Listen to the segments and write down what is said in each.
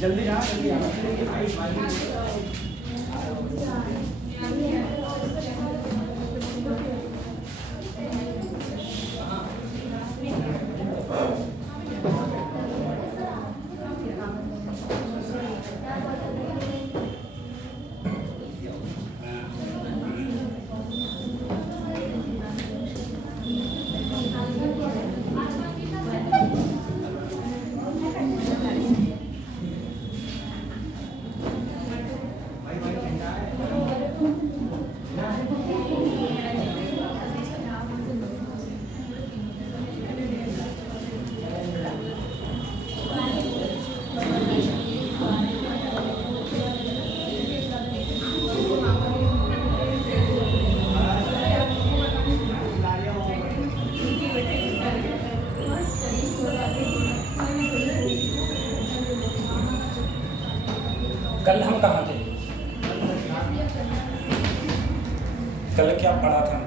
जल्दी जा, जल्दी आ। कल हम कहाँ थे? कल क्या पढ़ा था?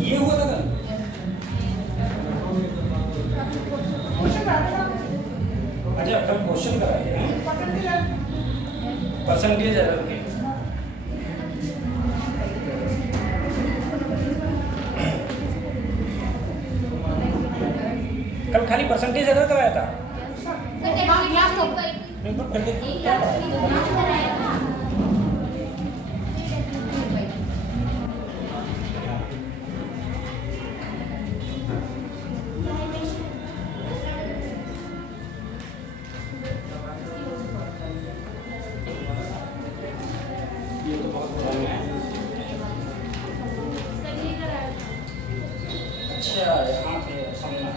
ये हुआ था कल? अच्छा, कल क्वेश्चन कराए हैं, परसेंटेज एरर के। कल खाली परसेंटेज एरर कराया था। ये तो बहुत पुराना है। अच्छा, यहाँ पे समझना।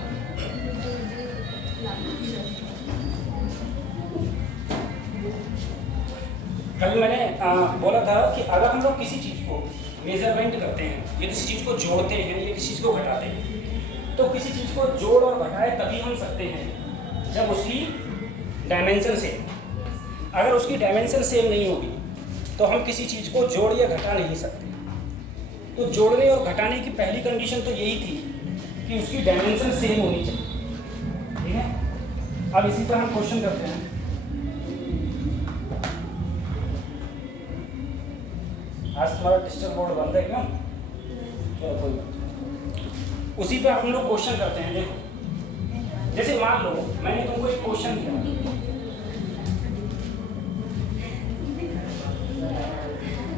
कल मैंने बोला था कि अगर हम लोग किसी चीज़ को मेजरमेंट करते हैं, या किसी चीज़ को जोड़ते हैं या किसी चीज़ को घटाते हैं, तो किसी चीज़ को जोड़ और घटाए तभी हम सकते हैं जब उसकी डायमेंशन सेम। अगर उसकी डायमेंशन सेम नहीं होगी तो हम किसी चीज़ को जोड़ या घटा नहीं सकते। तो जोड़ने और घटाने की पहली कंडीशन तो यही थी कि उसकी डायमेंशन सेम होनी चाहिए। ठीक है, अब इसी पर हम क्वेश्चन करते हैं। आज तुम्हारा डिजिटल बोर्ड बंद है क्यों? चलो कोई बात नहीं। उसी पे हम लोग क्वेश्चन करते हैं। देखो, जैसे मान लो मैंने तुमको एक क्वेश्चन दिया,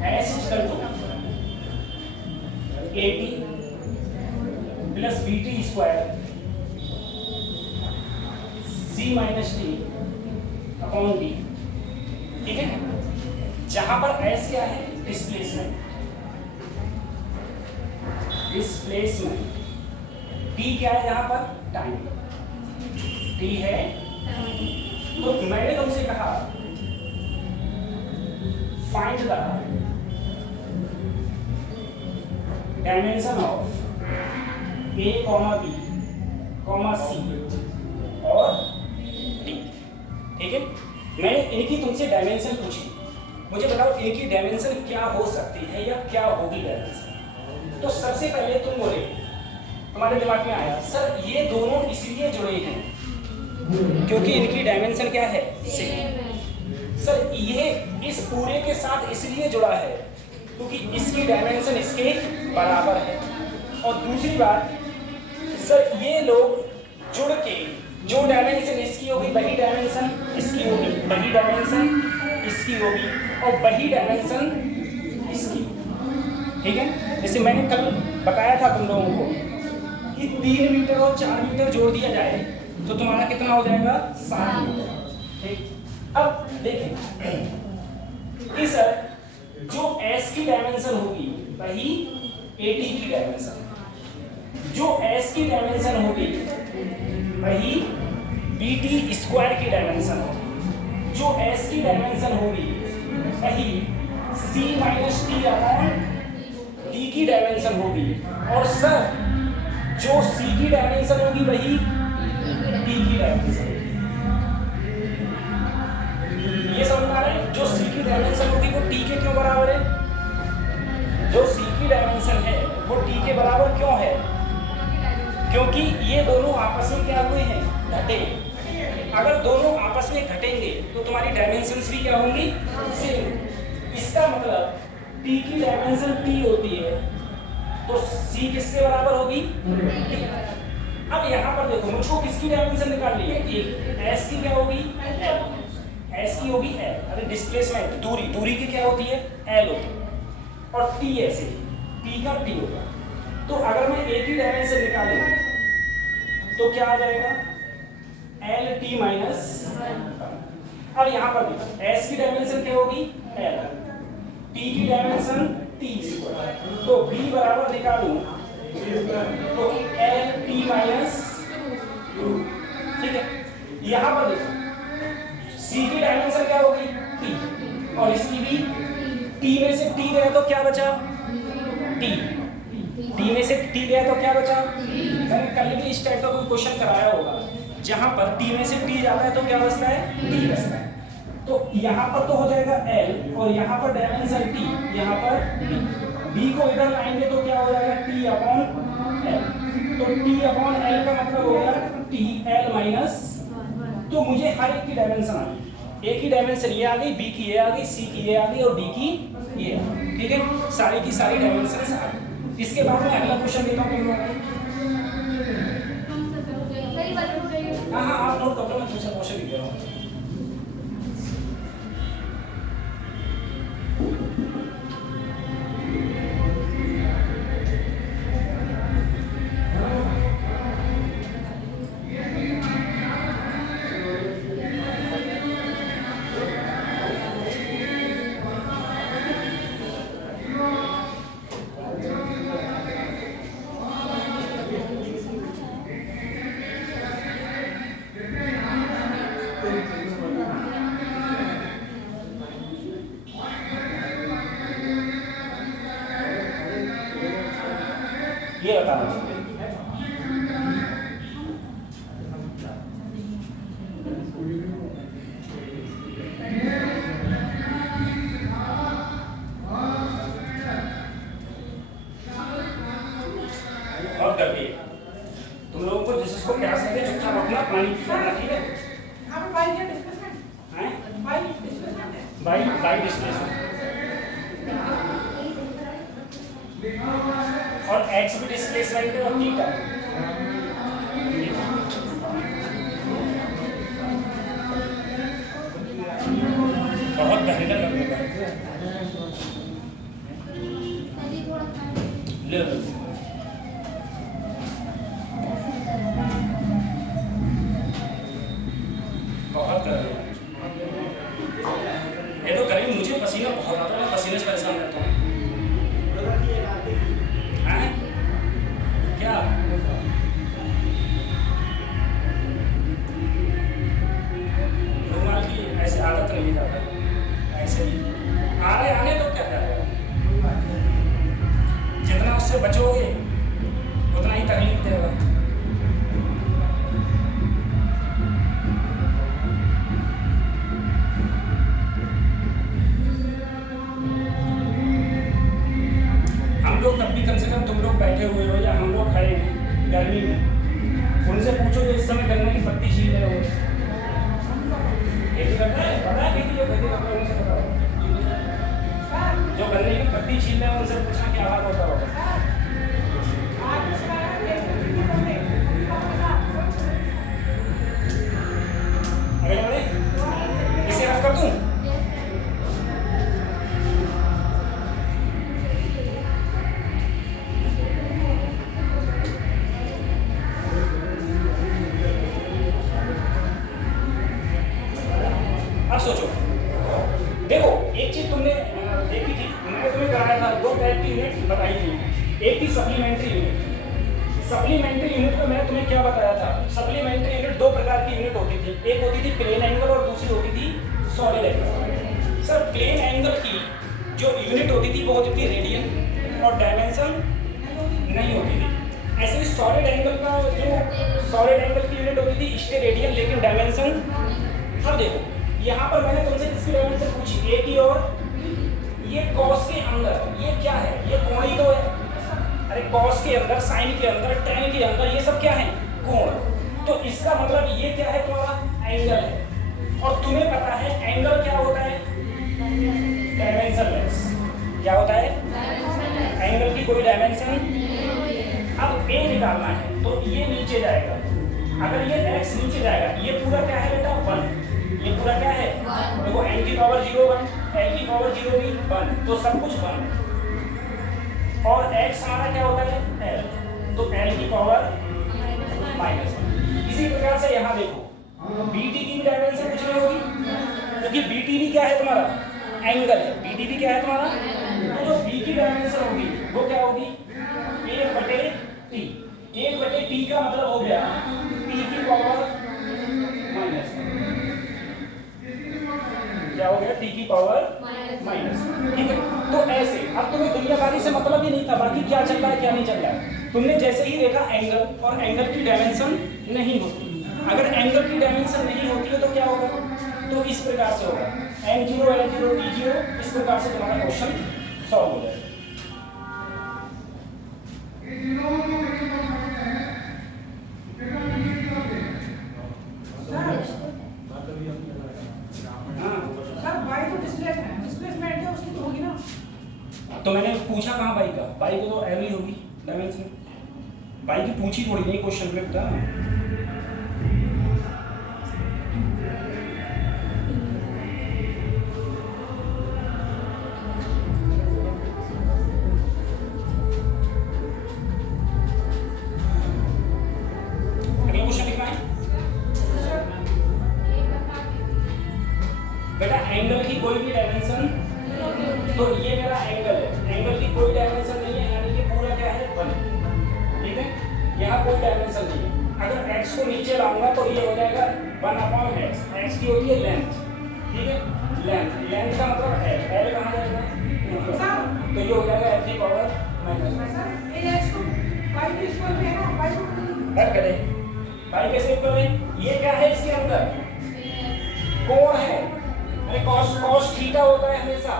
S equal to 80 plus BT square C minus D upon D। ठीक है, जहां पर S क्या है? डिस्प्लेसमेंट। T क्या है यहाँ पर? टाइम। T है। तो मैंने तुमसे कहा find the dimension of A, B, C और D। ठीक है, मैंने इनकी तुमसे डायमेंशन पूछी, मुझे बताओ इनकी डायमेंशन क्या हो सकती है या क्या होगी डायमेंशन। तो सबसे पहले तुम बोले, तुम्हारे दिमाग में आया सर ये दोनों इसलिए जुड़े हैं क्योंकि इनकी डायमेंशन क्या है? सेम। सर ये इस पूरे के साथ इसलिए जुड़ा है क्योंकि इसकी डायमेंशन इसके बराबर है। और दूसरी बात, सर ये लोग जुड़ के जो डायमेंशन इसकी होगी वही डायमेंशन इसकी होगी, वही डायमेंशन इसकी होगी और वही डायमेंशन इसकी। ठीक है, जैसे मैंने कल बताया था तुम लोगों को कि 3 मीटर और 4 मीटर जोड़ दिया जाए तो तुम्हारा कितना हो जाएगा? 7 मीटर। ठीक, अब देखें कि सर जो S की डायमेंशन होगी वही AT की डायमेंशन, जो S की डायमेंशन होगी वही BT स्क्वायर की डायमेंशन होगी, जो S की डायमेंशन होगी वही c minus T upon D की डायमेंशन होगी, और सर जो c की डायमेंशन होगी वही डी की डायमेंशन होगी। ये समझ में आ रहा है? जो c की डायमेंशन होगी वो t के क्यों बराबर है? जो c की डायमेंशन है वो t के बराबर क्यों है? क्योंकि ये दोनों आपस में क्या हुए हैं? घटे। अगर दोनों आपस में घटेंगे तो तुम्हारी डायमेंशंस भी क्या होंगी? सेम। इसका मतलब t की डायमेंशन t होती है तो c किसके बराबर होगी? t। अब यहाँ पर देखो, मुझको किसकी डायमेंशन निकालनी है? एक s की क्या होगी? l। s की होगी l। अरे डिस्प्लेसमेंट, दूरी, दूरी की क्या होती है? l होती है, और t ऐसे t का t होगा। तो अगर मैं a की डायमेंशन निकालूंगा तो क्या आ जाएगा? L T minus. अब यहाँ पर देखो, s की डायमेंशन क्या होगी? l, t की डायमेंशन t स्क्वायर, तो b बराबर निकालूं तो एल टी माइनस, ठीक है। यहाँ पर देखो, c की डायमेंशन क्या होगी? t, और इसकी भी t में से t गया तो क्या बचा? t में से t गया तो क्या बचा? मैंने कल भी इस टाइप का कोई क्वेश्चन कराया होगा, जहां पर t में से t जाता है तो क्या बचता है? t बचता है। तो यहाँ पर तो हो जाएगा l, और यहाँ पर डायमेंशन t, यहाँ पर b को इधर लाएंगे तो क्या हो जाएगा? t upon l। तो t अपॉन l का मतलब हो गया t l माइनस। तो मुझे हर एक की डायमेंशन आ गई। a की डायमेंशन ये आ गई, b की ये आ गई, c की ये आ गई, और d की ये आ गई। ठीक है, सारी की सारी डायमेंशन आ गई। इसके बाद में अगला क्वेश्चन देता हूँ तुम लोगों को। हाँ, आप नोट कर लो, मैं दूसरा क्वेश्चन लिख दे रहा हूँ। ये बताना और कर दिए। तुम लोगों को जिसको प्यास लगे चुपचाप अपना पानी पीना, ठीक है? बाई डिस्प्लेसमेंट और x भी डिस्प्लेसमेंट है, और थीटा बहुत भयंकर लगने का। ले लो, बहुत कर रहे हैं ये तो करीब। मुझे पसीना बहुत आता है, पसीने से परेशान रहता हूँ। क्या रुमाल की ऐसे आदत नहीं जाता, ऐसे ही आने तो क्या करेगा? जितना उससे बचोगे उतना ही तकलीफ देगा। हम लोग तब भी कम से कम तुम लोग बैठे हुए हो या हम लोग खड़े हैं गर्मी में, उनसे पूछो जो इस समय गन्ने की पत्ती छील रहे हो। खेती करता है, पता है खेती जो खेती करता है उनसे बताओ। जो गन्ने की पत्ती छील रहे हैं उनसे पूछना क्या हाल होता होगा। अगले इसे रफ कर दूं? अब सोचो, देखो एक चीज तुमने देखी थी, मैंने तुम्हें कराया था, दो टाइप की यूनिट बताई थी। एक थी सप्लीमेंट्री यूनिट। सप्लीमेंट्री यूनिट में मैंने तुम्हें क्या बताया था? सप्लीमेंट्री यूनिट दो प्रकार की यूनिट होती थी, एक होती थी प्लेन एंगल और दूसरी होती थी solid angle. Sir plane angle की जो यूनिट होती थी वो होती थी रेडियन और डायमेंशन नहीं होती थी। ऐसे ही सॉलिड एंगल का जो सॉलिड एंगल की यूनिट होती थी स्टेरेडियन, लेकिन डायमेंशन। अब देखो यहाँ पर मैंने तुमसे किसकी डायमेंशन पूछी, ए की, और ये कॉस के अंदर ये क्या है, ये कोण ही तो है। अरे कॉस के अंदर, साइन के अंदर, टेन के अंदर, ये सब क्या है, कोण। तो इसका मतलब ये क्या है, तुम्हारा एंगल है। और तुम्हें पता है एंगल क्या होता है, डायमेंशनलेस। क्या होता है, एंगल की कोई डायमेंशन। अब ए निकालना है तो ये नीचे जाएगा, अगर ये x नीचे जाएगा, ये पूरा क्या है बेटा 1, ये पूरा क्या है, देखो n की पावर 0 1, l की पावर 0 भी 1, तो सब कुछ 1। और x हमारा क्या होता है l, तो l की पावर -1। इसी प्रकार से यहाँ देखो bt की भी डायमेंशन कुछ नहीं होगी, क्योंकि bt भी क्या है तुम्हारा, एंगल है। bt भी क्या है तुम्हारा, तो जो b की डायमेंशन होगी वो क्या होगी, 1/t। 1/t का मतलब हो गया p की पावर -1। क्या हो गया, t की पावर -1। ठीक है, तो ऐसे अब तुम्हें दुनियादारी से मतलब ही नहीं था बाकी क्या चल रहा है क्या नहीं चल रहा है। तुमने जैसे ही देखा एंगल, और एंगल की डायमेंशन नहीं होती। अगर एंगल की डायमेंशन नहीं होती है तो क्या होगा, तो इस प्रकार से होगा m0 l0 t0। इस प्रकार से तुम्हारा क्वेश्चन सॉल्व हो जाएगा। तो मैंने पूछा कहाँ बाई का, बाई को तो एल ही होगी डायमेंशन। बाई की पूछी थोड़ी नहीं क्वेश्चन में था। बेटा एंगल की कोई भी डायमेंशन, तो ये मेरा एंगल है, एंगल की कोई डायमेंशन नहीं है, यानी कि पूरा क्या है 1। ठीक है, यहाँ कोई डायमेंशन नहीं है। अगर x को नीचे लाऊंगा तो ये हो जाएगा 1/x। x की होती है लेंथ, ठीक है, लेंथ। लेंथ का मतलब है l कहाँ जाएगा, तो ये हो जाएगा l की पावर भाई कैसे इक्वल है, ये क्या है इसके अंदर, कोण है। अरे cos थीटा होता है हमेशा,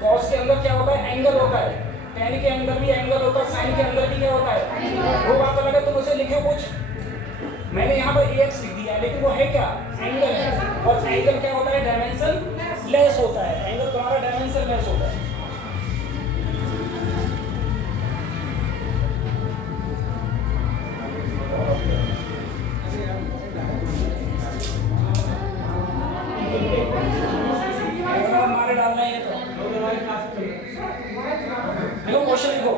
cos के अंदर क्या होता है, एंगल होता है। tan के अंदर भी एंगल होता है, sin के अंदर भी क्या होता है, वो बात अलग है। तुम उसे लिखो कुछ, मैंने यहाँ पर ax लिख दिया, लेकिन वो है क्या, एंगल है। और एंगल क्या होता है, डायमेंशन लेस होता है। एंगल तुम्हारा डायमेंशन लेस होता है। देखो क्वेश्चन लिखो,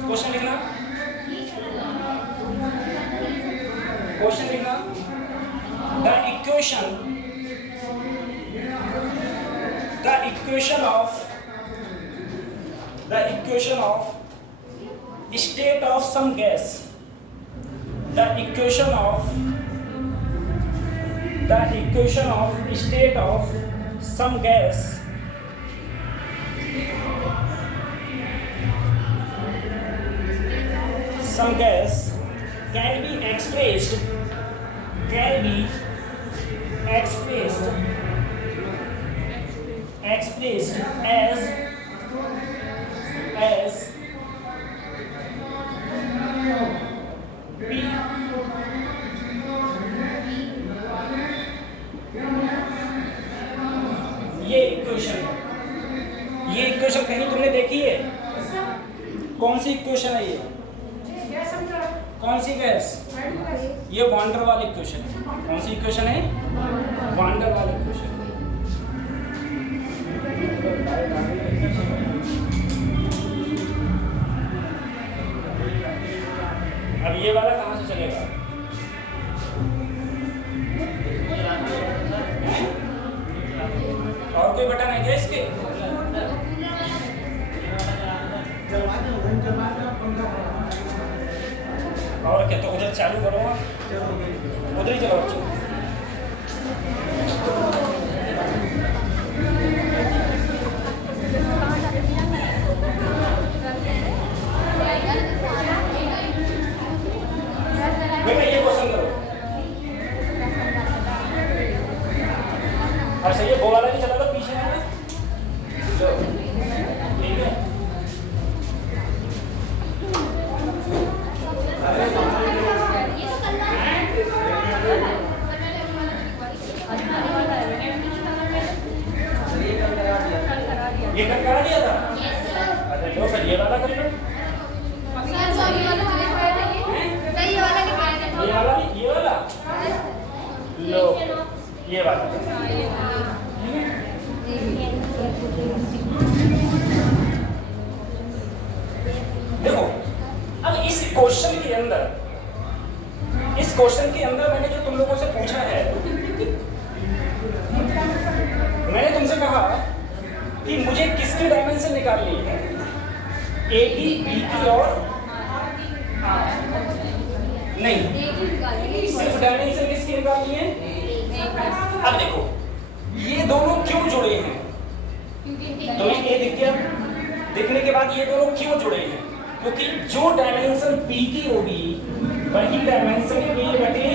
क्वेश्चन लिखना, क्वेश्चन लिखना। The equation of state of some gas, the equation of state of some gas can be expressed as P ये इक्वेशन कहीं तुमने देखी है, कौन सी इक्वेशन है ये, कौन सी गैस, ये वांडर वाली इक्वेशन है। कौन सी इक्वेशन है, वांडर वाली इक्वेशन। अब ये वाला कहाँ से चलेगा, और कोई बटन है क्या इसके, और क्या, तो उधर चालू करो, उधर ही चलाओ। इस क्वेश्चन के अंदर मैंने जो तुम लोगों से पूछा है, मैंने तुमसे कहा कि मुझे किसकी डायमेंशन निकालनी है, ए की, बी की और नहीं, सिर्फ डायमेंशन किसकी निकालनी है? अब देखो ये दोनों क्यों जुड़े हैं, तुम्हें ए दिख गया, दिखने के बाद ये दोनों क्यों जुड़े हैं? क्योंकि जो डायमेंशन पी की होगी वही डायमेंशन ए बटे,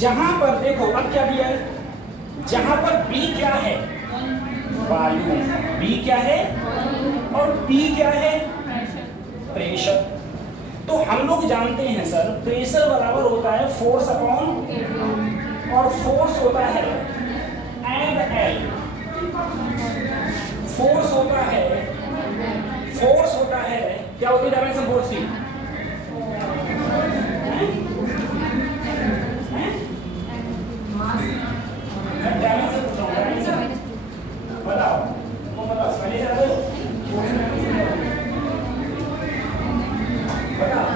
जहां पर देखो अब क्या दिया है, जहां पर बी क्या है, वॉल्यूम, बी क्या है और पी क्या है, प्रेशर। तो हम लोग जानते हैं सर प्रेशर बराबर होता है फोर्स अपॉन, और फोर्स होता है एंड एल, फोर्स होता है क्या होती है डायमेंशन फोर्स की, बताओ तुम बताओ, पहले से बताओ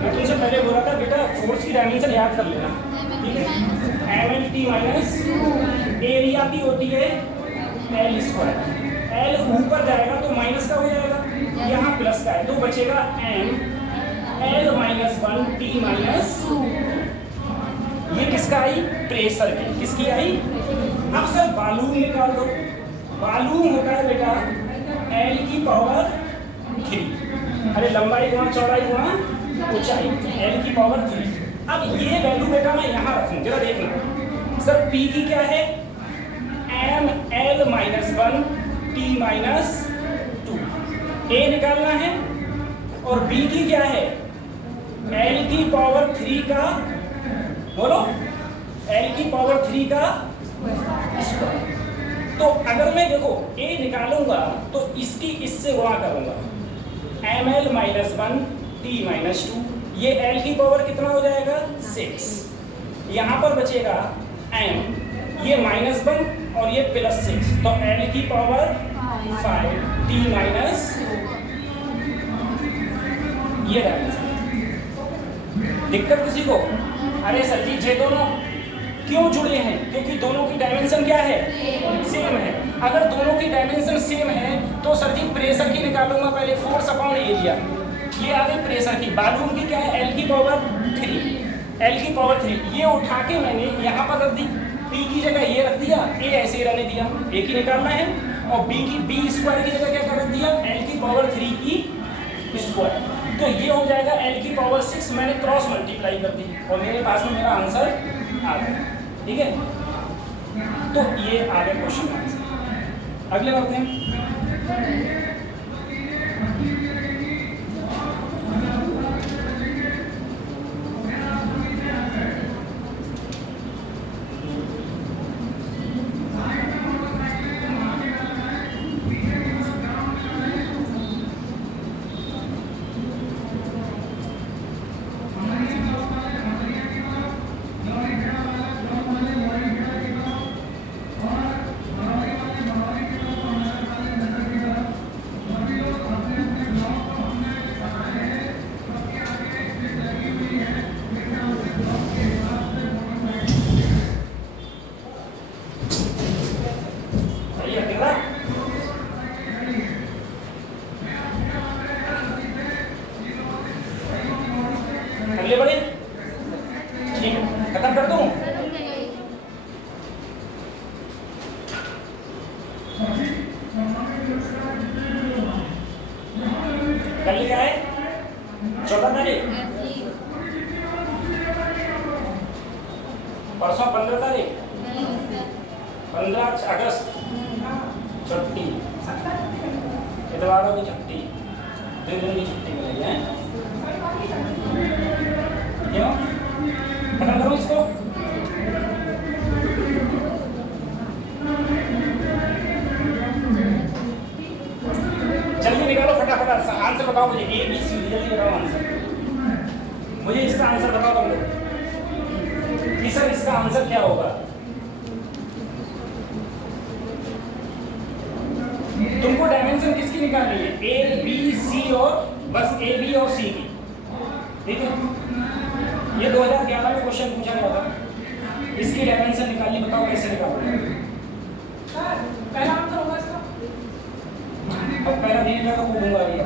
मैं तुमसे पहले बोला था बेटा फोर्स की डायमेंशन याद कर लेना, ठीक है। M L T minus area की होती है एल स्क्वायर, एल ऊपर जाएगा तो माइनस का हो जाएगा, यहाँ प्लस का है तो बचेगा M L minus 1 T minus, ये किसका आई, प्रेशर की, किसकी आई। अब सर वॉल्यूम निकाल दो, वॉल्यूम होता है बेटा एल की पावर 3, अरे लंबाई गुणा चौड़ाई गुणा ऊंचाई, एल की पावर 3। अब ये वैल्यू बेटा मैं यहाँ रखूँ, जरा देखना सर पी की क्या है, M L minus 1 T minus 2, A निकालना है, और बी की क्या है, एल की पावर 3 का, बोलो एल की पावर 3 का स्क्वायर। तो अगर मैं देखो ए निकालूंगा तो इसकी इससे गुणा करूंगा, M L minus 1 T minus 2, ये एल की पावर कितना हो जाएगा 6, यहाँ पर बचेगा एम, ये -1 और ये +6, तो एल की पावर 5 टी माइनस, ये डायमेंशन। दिक्कत किसी को, अरे सर जी ये दोनों क्यों जुड़े हैं, क्योंकि दोनों की डायमेंशन क्या है, सेम है। अगर दोनों की डायमेंशन सेम है तो सर जी प्रेशर की निकालूंगा पहले, फोर्स अपॉन एरिया, ये आ गई प्रेशर की। वॉल्यूम की क्या है, एल की पावर 3, एल की पावर 3, ये उठा के मैंने यहाँ पर रख दी, पी की जगह ये रख दिया, ए ऐसे ही रहने दिया, ए की निकालना है, और बी की, बी स्क्वायर की जगह क्या रख दिया, एल की पावर 3 की स्क्वायर, तो ये हो जाएगा एल की पावर 6, मैंने क्रॉस मल्टीप्लाई कर दी और मेरे पास में मेरा आंसर आ गया, ठीक है। तो ये आ गया क्वेश्चन का आंसर। अगले बढ़ते हैं, अगले बढ़े, ठीक है, खत्म कर दूं। कल क्या है, 14 तारीख, परसों 15 तारीख, 15 अगस्त, छुट्टी, इतवारों की छुट्टी, 2 दिन की छुट्टी मिलेगी है, क्यों खत्म करो इसको। जल्दी निकालो फटाफट आंसर बताओ मुझे, ए बी सी जल्दी बताओ आंसर, मुझे इसका आंसर बताओ तुम लोग कि सर इसका आंसर क्या होगा। सिर्फ निकालनी है, ए बी सी और बस ए बी और सी की, ठीक है। ये 2011 में क्वेश्चन पूछा गया था, इसकी डायमेंशन निकालनी, बताओ कैसे निकालोगे। पहला आंसर होगा इसका। अब पहला नहीं निकाला वो दूंगा ये,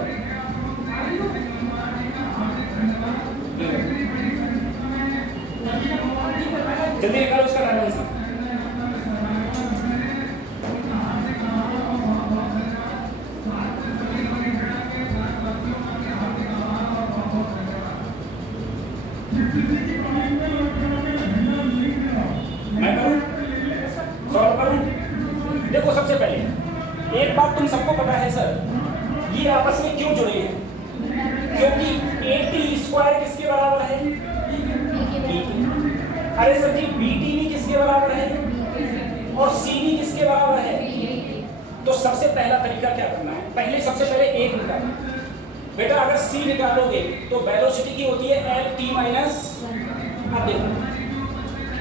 जल्दी निकालो उसका डायमेंशन। मैं करूं, सॉल्व करूं। देखो सबसे पहले एक बात तुम सबको पता है सर, ये आपस में क्यों जुड़े हैं, क्योंकि ए टी स्क्वायर किसके बराबर है, अरे सर जी बी टी भी किसके बराबर है और सी भी किसके बराबर है। तो सबसे पहला तरीका क्या करना है, पहले सबसे पहले एक निकालना बेटा। अगर सी निकालोगे तो वेलोसिटी की होती है एल टी माइनस, अब देखो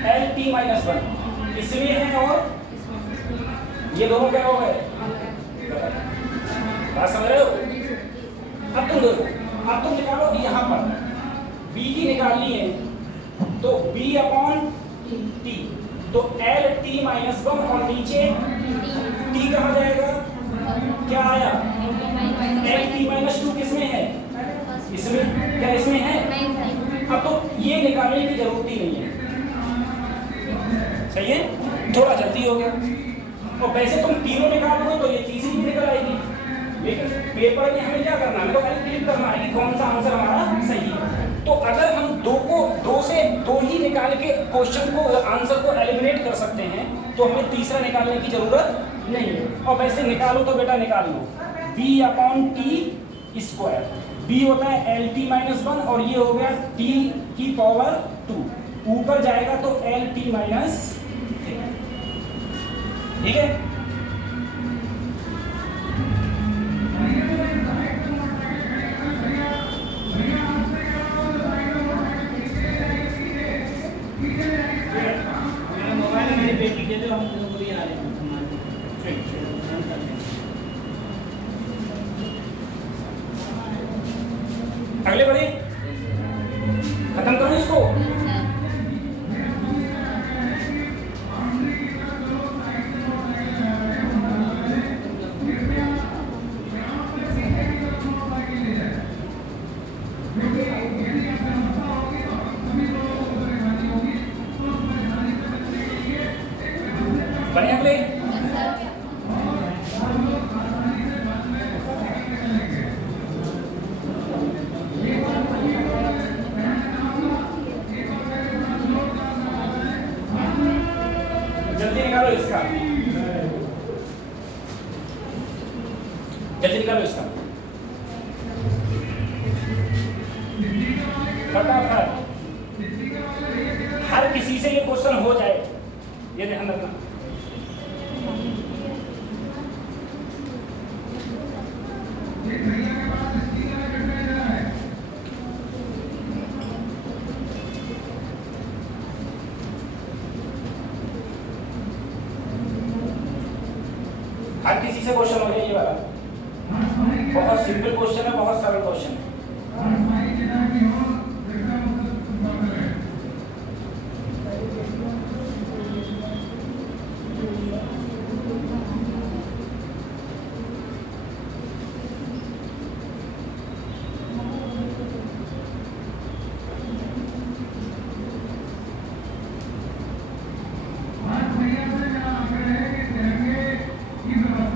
एल टी माइनस 1 इसलिए है, और ये दोनों क्या हो गए, बात समझ रहे हो। अब तुम देखो, अब तुम निकालो यहाँ पर b की निकालनी है तो b अपॉन t, तो एल टी माइनस 1 और नीचे t कहाँ जाएगा, क्या आया एल टी माइनस 2 किसमें है, इसमें, क्या इसमें है। अब तो ये निकालने की जरूरत ही नहीं है, सही है, थोड़ा जल्दी हो गया। और वैसे तुम तीनों निकालोगे तो ये तीसरी भी निकल आएगी, लेकिन पेपर में हमें क्या करना है, हमें तो खाली क्लिक करना है कि कौन सा आंसर हमारा सही है। तो अगर हम दो ही निकाल के क्वेश्चन को, आंसर को एलिमिनेट कर सकते हैं तो हमें तीसरा निकालने की जरूरत नहीं है। और वैसे निकालो तो बेटा निकाल लो b upon T square, b होता है एल टी माइनस 1 और ये हो गया t की पावर 2, ऊपर जाएगा तो एल टी माइनस, ठीक है। मोबाइल मेरे बेटी के जो हम लोग भी आ रहे हैं, अगले बढ़े, खत्म करो इसको। बने अगले, जल्दी निकालो इसका, जल्दी निकालो इसका फटाफट, हर किसी से ये क्वेश्चन हो जाए, ये ध्यान रखना। हर किसी से क्वेश्चन हो गया ये वाला, बहुत सिंपल क्वेश्चन है, बहुत सरल क्वेश्चन है।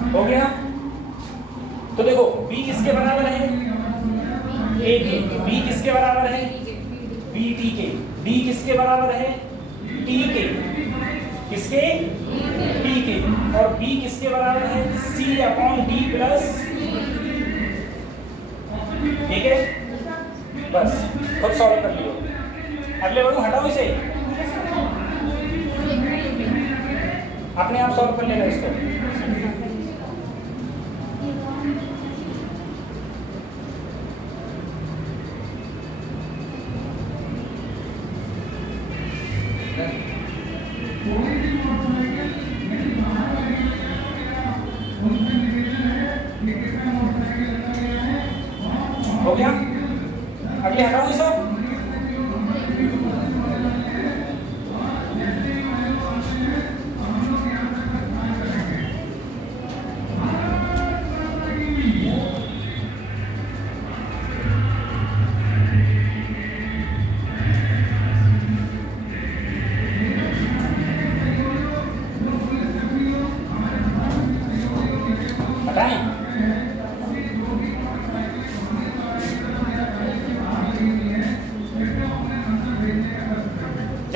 हो गया, तो देखो b किसके बराबर है, a के, b किसके बराबर है, b t के, d किसके बराबर है, t के, किसके, t के, और b किसके बराबर है, c अपॉन d प्लस, ठीक है, बस खुद सॉल्व कर लियो। अगले बढ़ू, हटाओ इसे, अपने आप सॉल्व कर लेना इसको।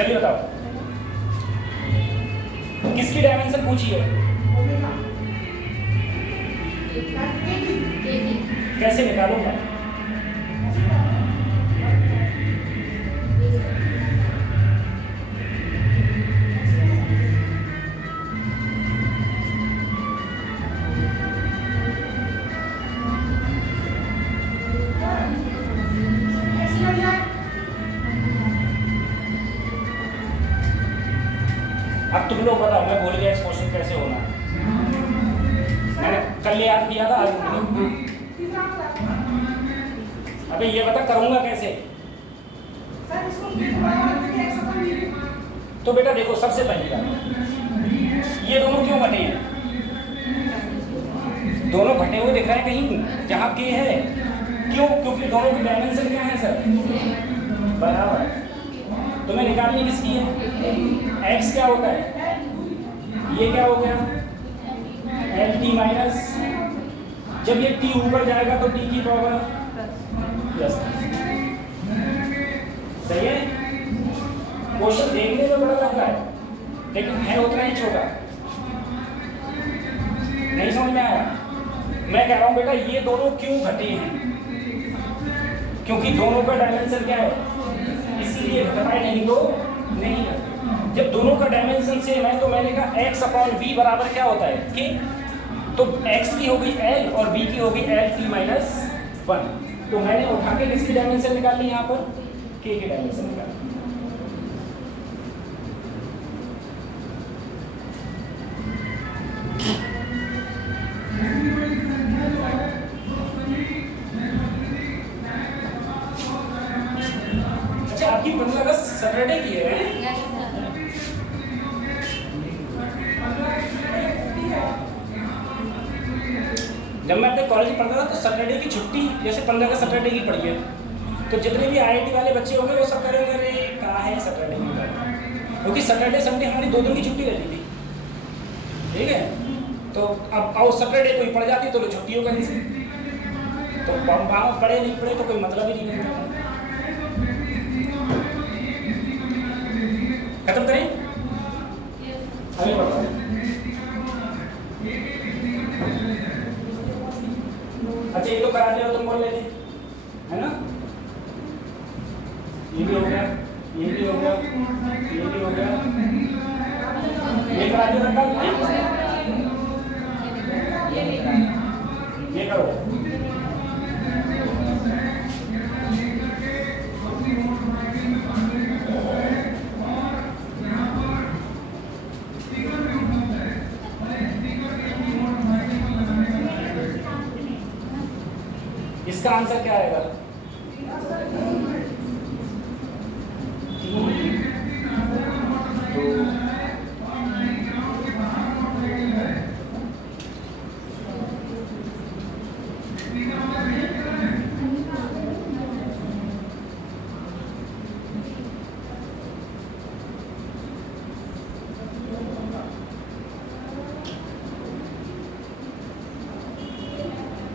जल्दी बताओ, किसकी डायमेंशन पूछी है? कैसे निकालूंगा? अब तुम लोग बताओ, मैं भूल गया इस क्वेश्चन कैसे होना है। मैंने कल याद किया था, आज भूल गया। अबे ये बता करूंगा कैसे? तो बेटा देखो, सबसे पहली बात, ये दोनों क्यों बटे हैं? दोनों बटे हुए दिख रहे हैं कहीं जहाँ के है, क्यों? क्योंकि दोनों की डायमेंशन क्या है सर? बराबर। तुम्हें निकालनी किसकी है? x क्या होता है? ये क्या हो गया? एल टी माइनस, जब ये t ऊपर जाएगा तो t की पावर प्लस। सही है? क्वेश्चन देखने में बड़ा लग रहा है, लेकिन है उतना ही छोटा। नहीं समझ में आया? मैं कह रहा हूं बेटा, ये दोनों क्यों घटे हैं? क्योंकि दोनों का डायमेंशन क्या है, इसीलिए घटाए, नहीं तो नहीं घटते। जब दोनों का डायमेंशन सेम है तो मैंने कहा x अपॉन b बराबर क्या होता है, k। तो x की होगी l और b की होगी l t माइनस 1। तो मैंने उठा के किसकी डायमेंशन निकाल ली यहाँ पर? k की डायमेंशन निकाल ली। अच्छा, आपकी 15 अगस्त सैटरडे की है? जब मैं अपने कॉलेज में पढ़ता था तो सैटरडे की छुट्टी, जैसे 15 अगस्त सैटरडे की पड़ी है, तो जितने भी IIT वाले बच्चे होंगे वो सब करेंगे अरे कहाँ है सैटरडे की, क्योंकि सैटरडे संडे हमारी 2 दिन की छुट्टी रहती थी। ठीक है, तो अब आओ सैटरडे कोई पड़ जाती तो लो छुट्टियों का हिस्सा, तो वहाँ पढ़े नहीं पढ़े तो कोई मतलब ही नहीं बनता। खत्म करें? आगे बढ़ रहा है। अच्छा, ये तो करा दिया, तुम बोल लेते है ना? ये भी हो गया, ये भी हो गया, ये भी हो गया, ये करा दिया था कल, ये करो। इसका आंसर क्या आएगा? 3, 2।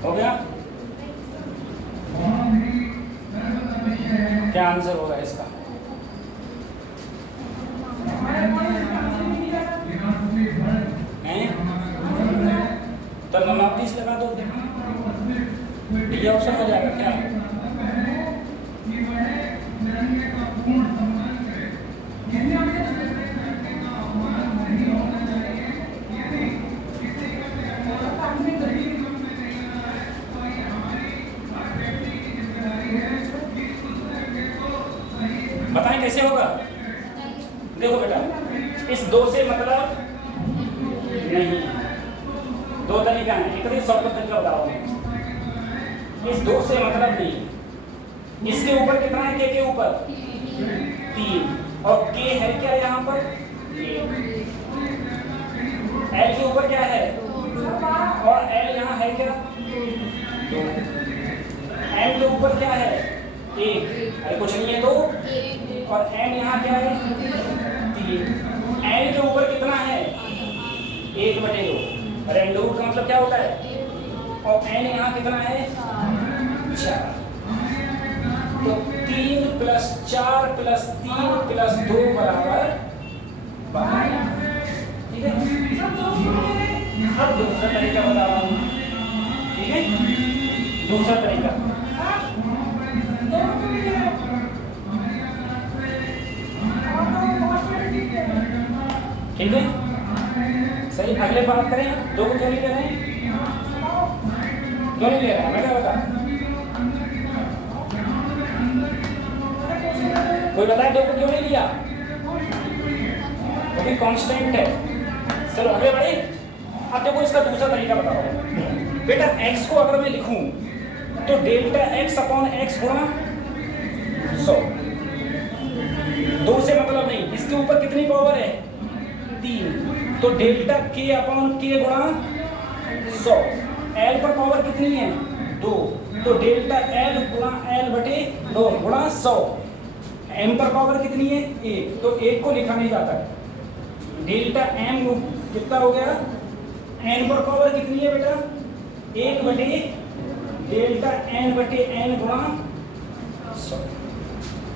हो गया? क्या आंसर होगा इसका? तो नमातीस लगा दो, ये ऑप्शन हो जाएगा क्या? बताएं कैसे होगा? देखो बेटा, इस 2 से मतलब नहीं, 2 तरीका है, एक तो शॉर्टकट तरीका बता रहा हूं। इस 2 से मतलब नहीं। इसके ऊपर कितना है? के ऊपर 3, और के है क्या यहाँ पर? एल के ऊपर क्या है? और एल यहाँ है क्या? 2। एम के ऊपर क्या है? 1, अरे कुछ नहीं है तो, और एन यहाँ क्या है? 3। एन के ऊपर कितना है? 1/2। अरे एंड रूट का मतलब क्या होता है? और एन यहाँ कितना है? 4। तो 3 प्लस 4 प्लस 3 प्लस 2 बराबर 12। ठीक है, अब दूसरा तरीका बता रहा हूँ। ठीक है, दूसरा तरीका ठीक है, सही। अगले बात करें, 2 को क्यों नहीं ले रहे हैं? क्यों नहीं ले रहे हैं? मैं क्या बता, कोई बताए 2 को क्यों नहीं लिया? क्योंकि कांस्टेंट है। चलो आगे बढ़े। अब देखो इसका दूसरा तरीका बताओ बेटा। x को अगर मैं लिखूं तो डेल्टा x अपॉन x गुणा 100। 2 से मतलब नहीं, इसके ऊपर कितनी पावर है? 3। तो डेल्टा k अपॉन k गुणा 100। l पर पावर कितनी है? 2। तो डेल्टा l गुणा l बटे 2 गुणा 100। m पर पावर कितनी है? 1। तो 1 को लिखा नहीं जाता है। डेल्टा m कितना हो गया? n पर पावर कितनी है बेटा? 1 बटे डेल्टा n बटे n गुणा 100।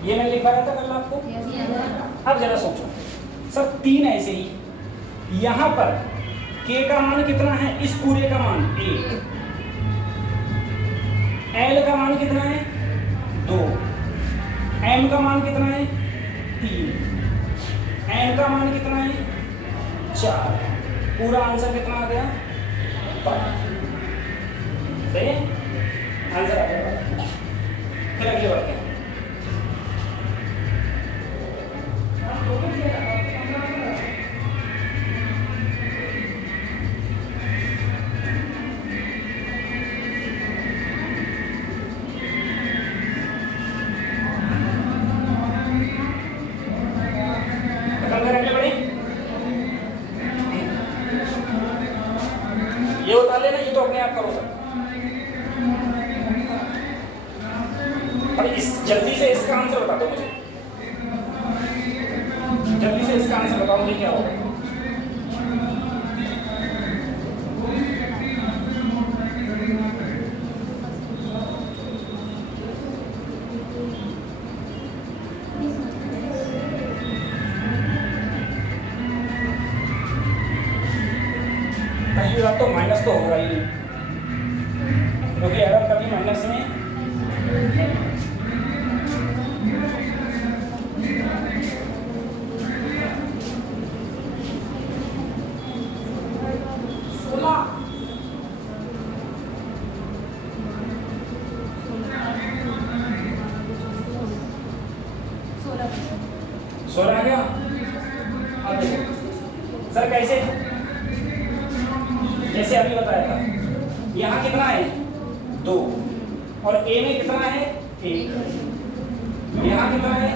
ये मैं लिखवाया था कल आपको। अब जरा सोचो सर, 3 ऐसे ही यहाँ पर k का मान कितना है? इस पूरे का मान 1। l का मान कितना है? 2। m का मान कितना है? 3। n का मान कितना है? 4। पूरा आंसर कितना आ गया? 12। सही है, आंसर आ गया। फिर अगली बात क्या? ये उतार लेना, ये तो अपने आप करो सर। अब इस जल्दी से इसका आंसर बता दो मुझे, जल्दी से इसका आंसर बताओ मुझे क्या होगा। तो माइनस तो होगा ही नहीं, क्योंकि अगर कभी माइनस में सोलह आ गया। अब देखो सर कैसे, जैसे अभी बताया था, यहाँ कितना है? 2। और a में कितना है? 1। यहाँ कितना है?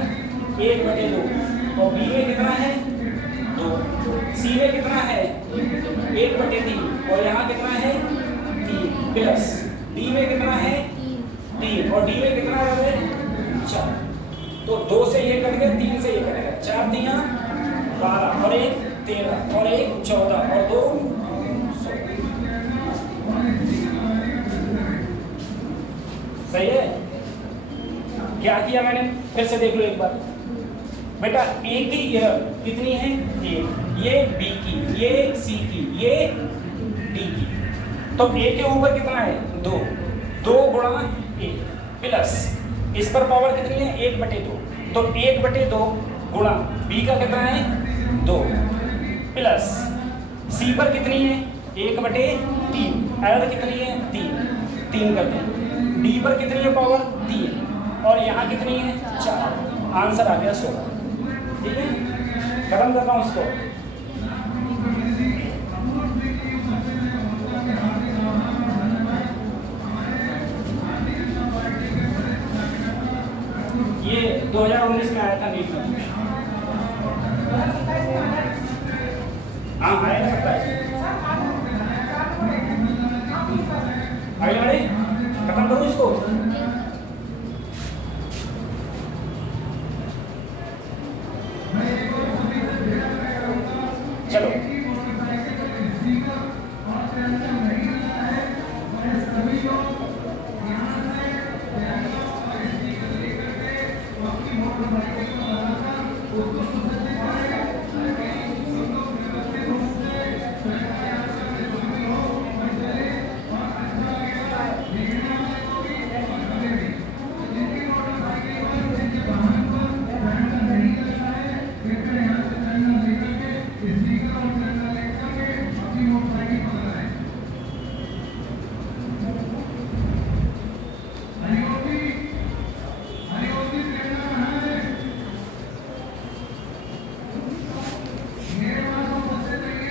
1 बटे 2। और b में कितना है? 2। c में कितना है? 1 बटे 3। और यहाँ कितना है? 3 प्लस d में कितना है? 3। और d में कितना है? 4। तो 2 से ये कट गया, 3 से ये कटेगा। 4 दिया 12 और 1 13 और 1 14 और 2 सही है। क्या किया मैंने? फिर से देख लो एक बार बेटा। ए की कितनी है? 1। ये बी की, ये सी की, ये डी की। तो ए के ऊपर कितना है? 2। 2 गुणा 1 प्लस इस पर पावर कितनी है? 1 बटे 2। तो 1 बटे 2 गुणा बी का कितना है? 2 प्लस सी पर कितनी है? 1 बटे 3। एल कितनी है? 3 करते हैं। डी पर कितनी है पावर? 3। और यहाँ कितनी है? 4। आंसर आ गया 16। ठीक है, खत्म करता हूँ इसको। ये 2019 में आया था नीट में। हाँ आया सकता है। आगे बढ़े, खत्म करूँ इसको। चलो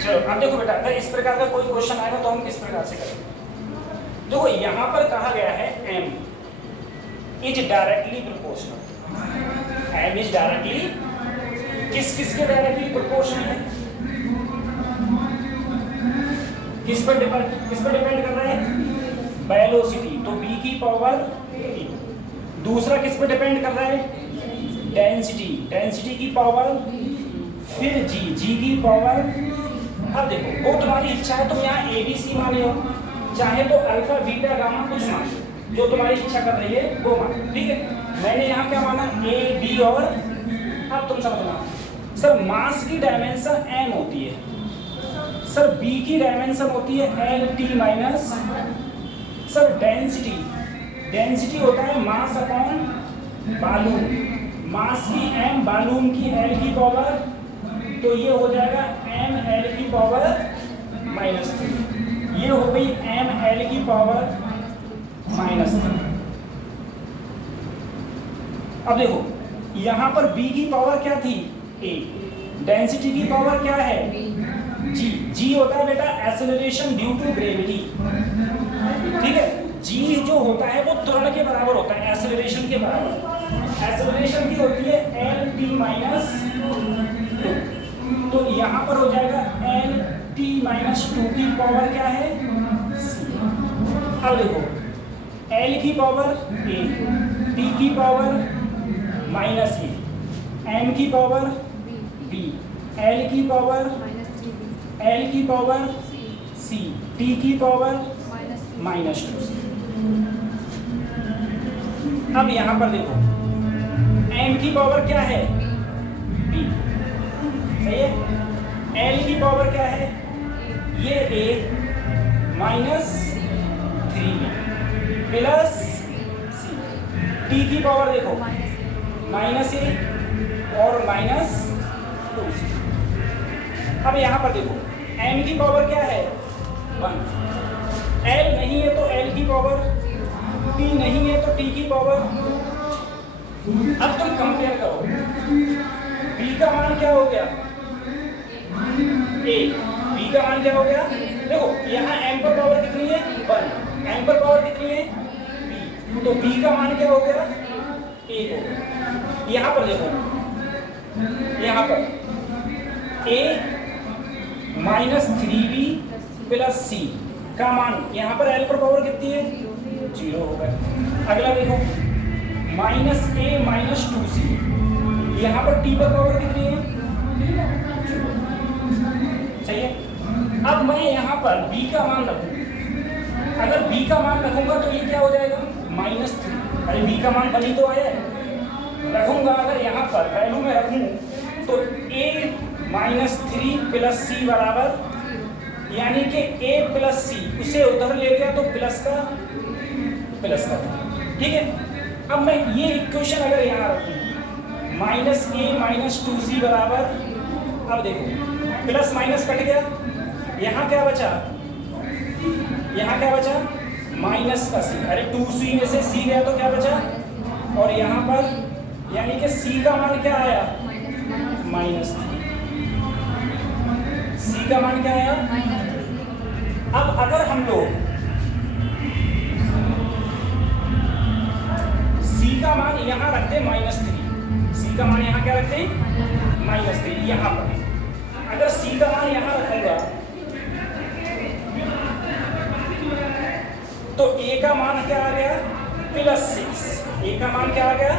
चलो अब देखो बेटा, अगर इस प्रकार का कोई क्वेश्चन आएगा तो हम किस प्रकार से करेंगे। देखो यहाँ पर कहा गया है m is directly proportional. m is directly किसके डायरेक्टली प्रोपोर्शनल है? किस पर डिपेंड कर रहा है? वेलोसिटी, तो b की पावर e। दूसरा किस पर डिपेंड कर रहा है? डेंसिटी की पावर, फिर g की पावर। अब देखो वो तुम्हारी इच्छा है, तुम यहाँ ABC मान लो, चाहे तो अल्फा बीटा गामा कुछ मान लो, जो तुम्हारी इच्छा कर रही है वो मान, ठीक है। मैंने यहाँ क्या माना? A B और अब तुम समझना सर, मास की डायमेंशन m होती है, सर B की डायमेंशन होती है LT माइनस, सर डेंसिटी होता है मास अपॉन वॉल्यूम, मास की m, वॉल्यूम की L की पावर, तो ये हो जाएगा m L की पावर -3, ये हो गई m L की पावर -3। अब देखो यहाँ पर b की पावर क्या थी? a। डेंसिटी की पावर क्या है? g होता है बेटा एक्सेलरेशन ड्यू टू ग्रेविटी, ठीक है। g जो होता है वो त्वरण के बराबर होता है, एक्सेलरेशन के बराबर। एक्सेलरेशन की होती है LT माइनस 2, तो यहाँ पर हो जाएगा LT माइनस 2 की पावर क्या है? c। अब देखो L की पावर a, T की पावर -a, M की पावर b, L की पावर c, T की पावर -2c। अब यहाँ पर देखो M की पावर क्या है? b, सही है। L की पावर क्या है? ये a -3b plus c, T की पावर देखो -a और -2c। अब यहाँ पर देखो m की पावर क्या है? 1, L नहीं है तो L की पावर, T नहीं है तो T की पावर। अब तुम कंपेयर करो, B का मान क्या हो गया? A, B का मान क्या हो गया? देखो यहाँ m पर पावर कितनी है? 1, m पर पावर कितनी है? B, तो B का मान क्या हो गया? A हो गया। यहाँ पर देखो, यहाँ पर A -3b प्लस c का मान, यहाँ पर L पर पावर कितनी है? 0 हो गया। अगला देखो -a -2c, यहाँ पर T पर पावर कितनी है? 0। सही है। अब मैं यहाँ पर b का मान रखूँ, अगर b का मान रखूंगा तो ये क्या हो जाएगा? -3। अरे b का मान बनी तो आया है, रखूंगा अगर यहाँ पर वैल्यू में रखूं तो a -3 प्लस c बराबर, यानी कि a प्लस c, उसे उधर ले गया तो प्लस का, ठीक है। अब मैं ये इक्वेशन अगर यहाँ रखूं -a -2c बराबर, अब देखो प्लस माइनस कट गया, यहाँ क्या बचा? यहाँ क्या बचा? माइनस का c, अरे 2c में से c गया तो क्या बचा? और यहाँ पर यानी कि c का मान क्या आया? -3। c का मान क्या आया? अब अगर हम लोग c का मान यहाँ रखते -3, c का मान यहाँ क्या रखते? -3। यहाँ पर अगर c का मान यहाँ रखूंगा तो a का मान क्या आ गया? +6। a का मान क्या आ गया?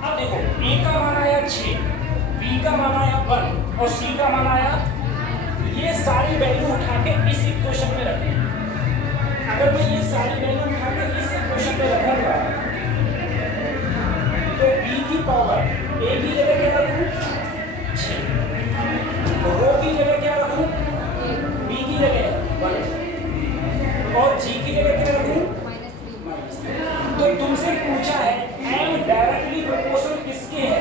अब देखो a का मान आया 6, b का मान आया 1 और c का मान आया, ये सारी वैल्यू उठा के इस इक्वेशन में रखें। अगर मैं ये सारी वैल्यू उठा के इस इक्वेशन में रखूंगा तो b की पावर a की जगह क्या रखूं? 6, रो की जगह क्या रखूं? b की जगह 1 और g की जगह क्या रखूं? तो तुमसे पूछा है m डायरेक्टली प्रोपोर्शनल किसके है,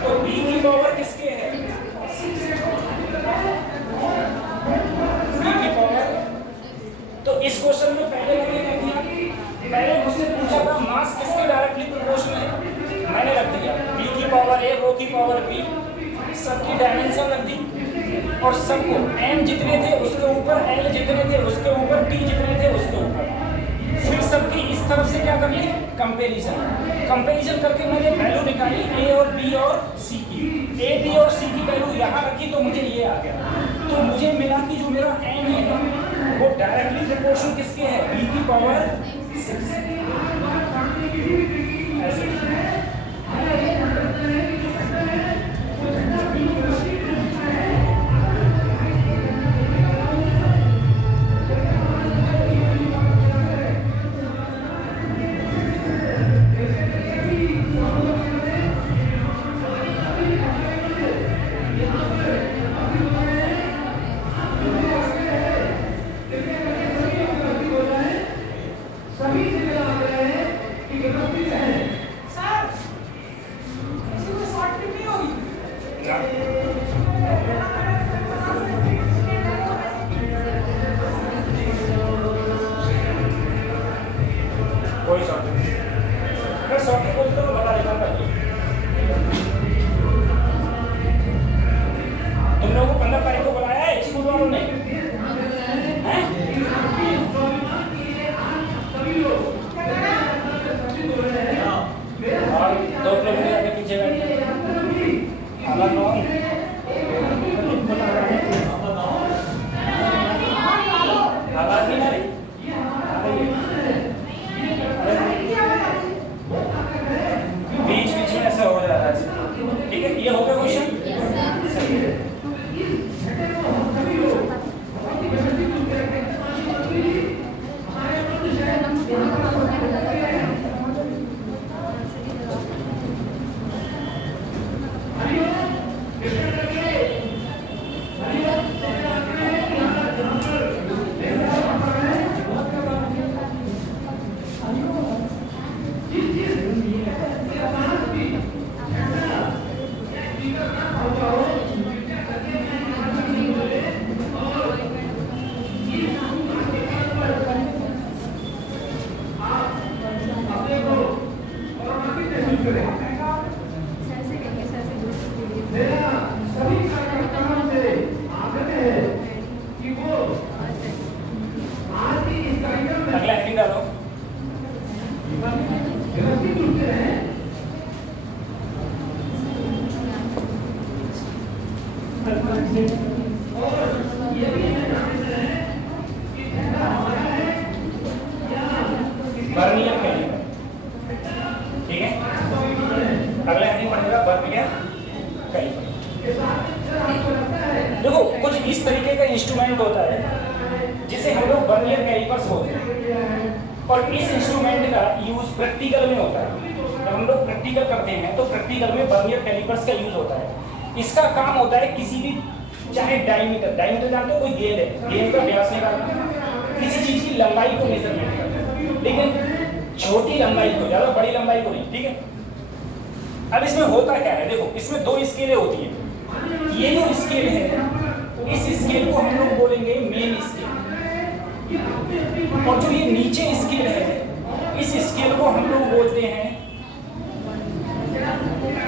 तो b की पावर किसके है? b की पावर। तो इस क्वेश्चन में पहले मैंने क्या किया? पहले मुझसे पूछा था मास किसके डायरेक्टली प्रोपोर्शनल है, मैंने रख दिया b की पावर a, रो की पावर b, सबकी डायमेंशन रख दी और सबको m जितने थे उसके ऊपर, l जितने थे उसके ऊपर, t जितने थे उसके ऊपर। फिर सबकी इस तरफ से क्या कर ली, कंपैरिजन करके मैंने वैल्यू निकाली a और b और c की। a, b और c की वैल्यू यहाँ रखी तो मुझे ये आ गया। तो मुझे मिला कि जो मेरा n है वो डायरेक्टली प्रोपोर्शनल किसके है, b की पावर 6। ऐसे सर किसी को शॉर्ट ट्रिप नहीं होगी? कोई शॉर्ट नहीं। मैं शॉर्ट बोलता हूँ, बता देता हूँ। तुम लोगों को 15 तारीख को बुलाया है स्कूल वालों ने, हैं? और 2 किलोमीटर आगे पीछे बैठे आवाज नहीं आ रही। बीच बीच में ऐसा हो जा रहा है। ठीक है, ये हो गया क्वेश्चन। सही है। अगला हेडिंग डालो। Vernier caliper. ठीक है, अगला हेडिंग पढ़ेगा बर्नियर कैलिपर। देखो कुछ इस तरीके का इंस्ट्रूमेंट होता है जिसे हम लोग बर्नियर कैलिपर्स बोलते हैं, और इस इंस्ट्रूमेंट का यूज प्रैक्टिकल में होता है। जब हम लोग प्रैक्टिकल करते हैं तो प्रैक्टिकल में बर्नियर कैलिपर्स का यूज होता है। इसका काम होता है किसी भी, चाहे डायमीटर जानते हो, कोई गेंद है, गेंद का व्यास निकालना, किसी चीज की लंबाई को मेजरमेंट करना, लेकिन छोटी लंबाई को, ज्यादा बड़ी लंबाई को नहीं। ठीक है, अब इसमें होता क्या है, देखो इसमें 2 स्केलें होती हैं। ये जो स्केल है, इस स्केल को हम लोग बोलेंगे मेन स्केल, और जो ये नीचे स्केल है, इस स्केल को हम लोग बोलते हैं,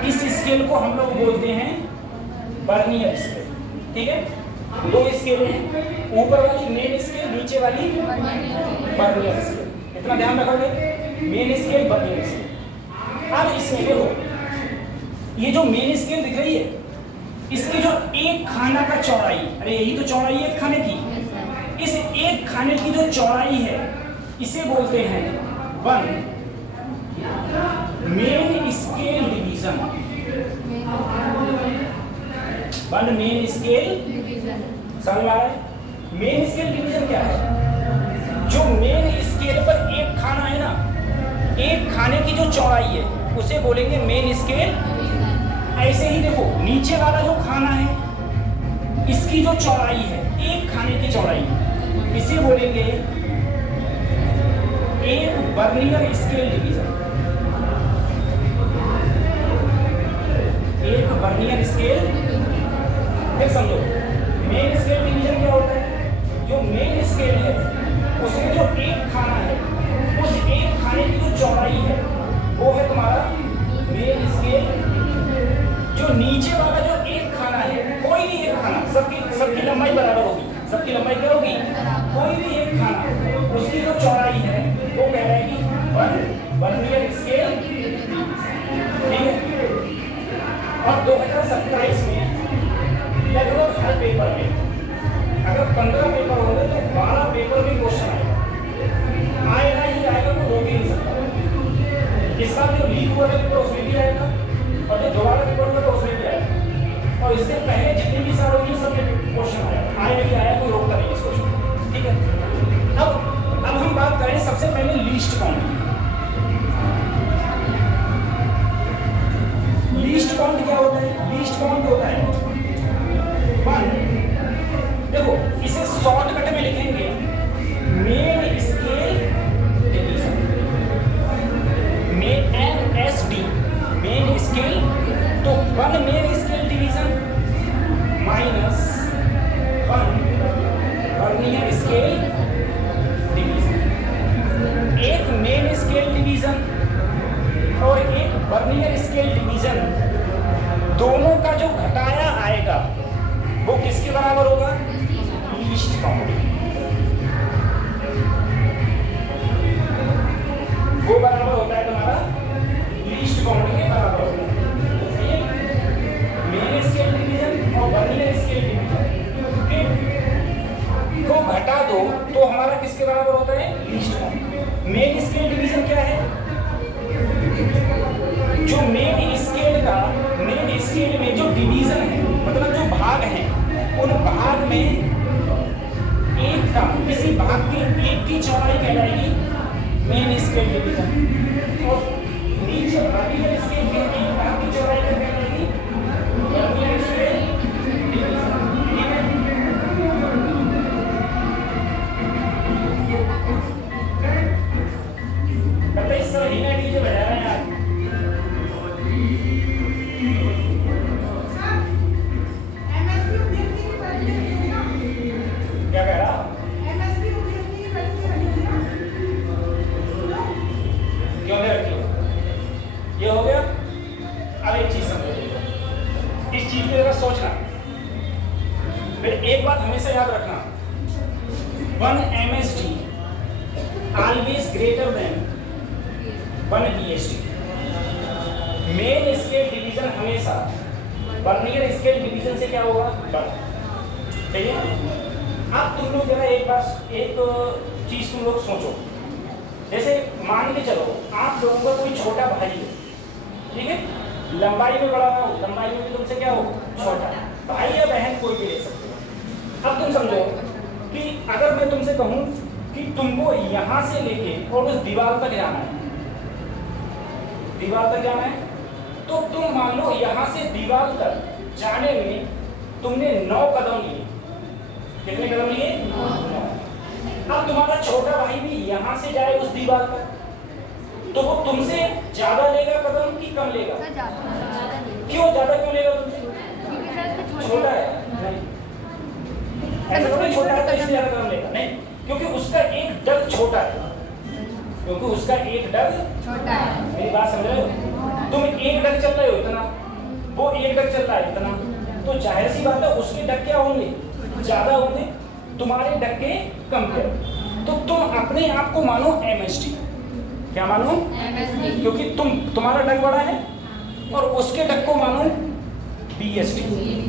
इस स्केल को हम लोग बोलते हैं बर्नियर स्केल। ठीक है, 2 स्केल हैं, ऊपर वाली मेन स्केल, नीचे वाली बर्नियर स्केल। इतना ध्यान रखोगे, मेन स्केल बर्नियर स्केल। अब इसमें देखो, ये जो मेन स्केल दिख रही है, इसकी जो एक खाना का चौड़ाई, अरे यही तो चौड़ाई है एक खाने की, इस एक खाने की जो चौड़ाई है इसे बोलते हैं 1 main scale division. 1 main scale समझ में आ रहा है? मेन स्केल डिवीजन क्या है? जो मेन स्केल पर एक खाना है ना, एक खाने की जो चौड़ाई है उसे बोलेंगे मेन स्केल। ऐसे ही देखो, नीचे वाला जो खाना है इसकी जो चौड़ाई है, एक खाने की चौड़ाई, इसे बोलेंगे एक बर्नियर स्केल डिवीजन। एक बर्नियर स्केल। फिर समझो, मेन स्केल डिवीजन क्या होता है? जो मेन स्केल है उसमें जो एक खाना है, उस एक खाने की जो चौड़ाई है वो है तुम्हारा मेन स्केल। जो नीचे वाला जो एक लंबाई क्या होगी? कोई भी एक खाना उसकी जो चौड़ाई है वो कहलाएगी वर्नियर स्केल, ठीक है। और 2027 में लगभग हर पेपर में अगर 15 पेपर होंगे तो 12 पेपर में क्वेश्चन आएगा ही आएगा, तो रोक ही नहीं सकता। इस बार जो लीक हुआ पेपर उसमें भी आएगा और जो दोबारा पेपर हुआ तो उसमें भी आएगा, और इससे पहले जितने भी साल होगी सब क्वेश्चन आएगा भी आया, कोई रोकता नहीं इस क्वेश्चन, ठीक है। अब हम बात करें सबसे पहले लीस्ट काउंट। लीस्ट काउंट क्या होता है? लीस्ट काउंट होता है 1, देखो इसे शॉर्टकट में लिखेंगे main scale division, MSD main scale, तो 1 main scale division minus 1 vernier scale division. एक मेन स्केल डिवीजन और एक वर्नियर स्केल डिवीजन, दोनों का जो घटाया आएगा वो किसके बराबर होगा? Least count. वो बराबर होता है तुम्हारा लीस्ट काउंट के बराबर होता है, मेन स्केल डिवीजन और वर्नियर स्केल डिवीजन को घटा दो तो हमारा किसके बराबर होता है? Least count. Main scale division क्या है? जो मेन स्केल में जो डिवीजन है, मतलब जो भाग हैं, उन भाग में एक का किसी भाग के एक की चौड़ाई कहलाएगी मेन स्केल डिवीजन, और नीचे वर्नियर स्केल के एक भाग की चौड़ाई कहलाएगी वर्नियर स्केल डिवीजन, ठीक है। पता इस तरह ही मैं नीचे बढ़ा रहा है यार। क्या कह रहा? क्यों दे रखी हो? ये हो गया। अब एक चीज समझो, इस चीज पे जरा सोचना। फिर एक बात हमेशा याद रखना, 1 MSD always greater than 1 BSD। Main scale division हमेशा वर्नियर स्केल डिवीजन से क्या होगा? बड़ा, ठीक है। अब तुम लोग जरा एक बार एक चीज तुम लोग सोचो, जैसे मान के चलो आप लोगों का कोई छोटा भाई है, ठीक है, लंबाई में बड़ा हो, लंबाई में भी तुमसे क्या हो? छोटा, भाई या बहन कोई भी ले सकते हो। अब तुम समझो कि अगर मैं तुमसे कहूं कि तुमको यहां से लेके और उस दीवार तक जाना है, दीवार तक जाना है, तो तुम मान लो यहां से दीवार तक जाने में तुमने 9 कदम लिए। कितने कदम लिए? 9। अब तुम्हारा छोटा भाई भी यहां से जाए उस दीवार तक, तो वो तुमसे ज्यादा लेगा कदम कि कम लेगा? क्यों ज्यादा क्यों लेगा तुमसे? छोटा है, नहीं ऐसा थोड़ी छोटा है तो इसलिए ज्यादा कदम लेगा, नहीं, क्योंकि उसका एक डग छोटा है, क्योंकि उसका एक डग छोटा है। मेरी बात समझ रहे हो? तुम एक डग चल रहे हो इतना, वो एक डग चल रहा है इतना, तो जाहिर सी बात है उसके डग क्या होंगे? ज्यादा होंगे, तुम्हारे डग के कम के। तो तुम अपने आप को मानो MSD। क्या मानो? MSD, क्योंकि तुम्हारा डग बड़ा है, और उसके डग को मानो BSD।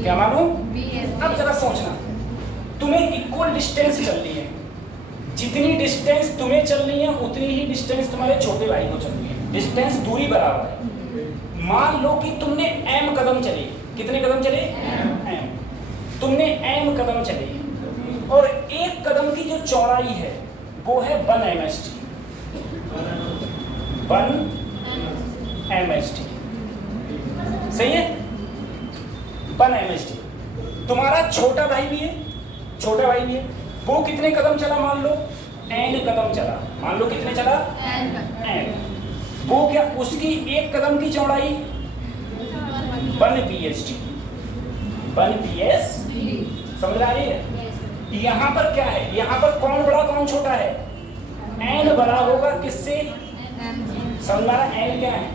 क्या मानो? BSD। अब जरा सोचना, तुम्हें इक्वल डिस्टेंस चलनी है, जितनी डिस्टेंस तुम्हें चलनी है उतनी ही डिस्टेंस तुम्हारे छोटे भाई को चलनी है, डिस्टेंस दूरी बराबर है। मान लो कि तुमने m कदम चले, कितने कदम चले? m। तुमने m कदम चले और एक कदम की जो चौड़ाई है वो है 1 MSD। 1 MSD, सही है? 1 MSD। तुम्हारा छोटा भाई भी है, छोटा भाई भी है, वो कितने कदम चला? मान लो n कदम चला, मान लो कितने चला? n। वो क्या, उसकी एक कदम की चौड़ाई 1 BSD। 1 BSD, समझ आ रही है? यहाँ पर क्या है? यहाँ पर कौन बड़ा कौन छोटा है? n बड़ा होगा किससे? समझ आ रहा? n क्या है?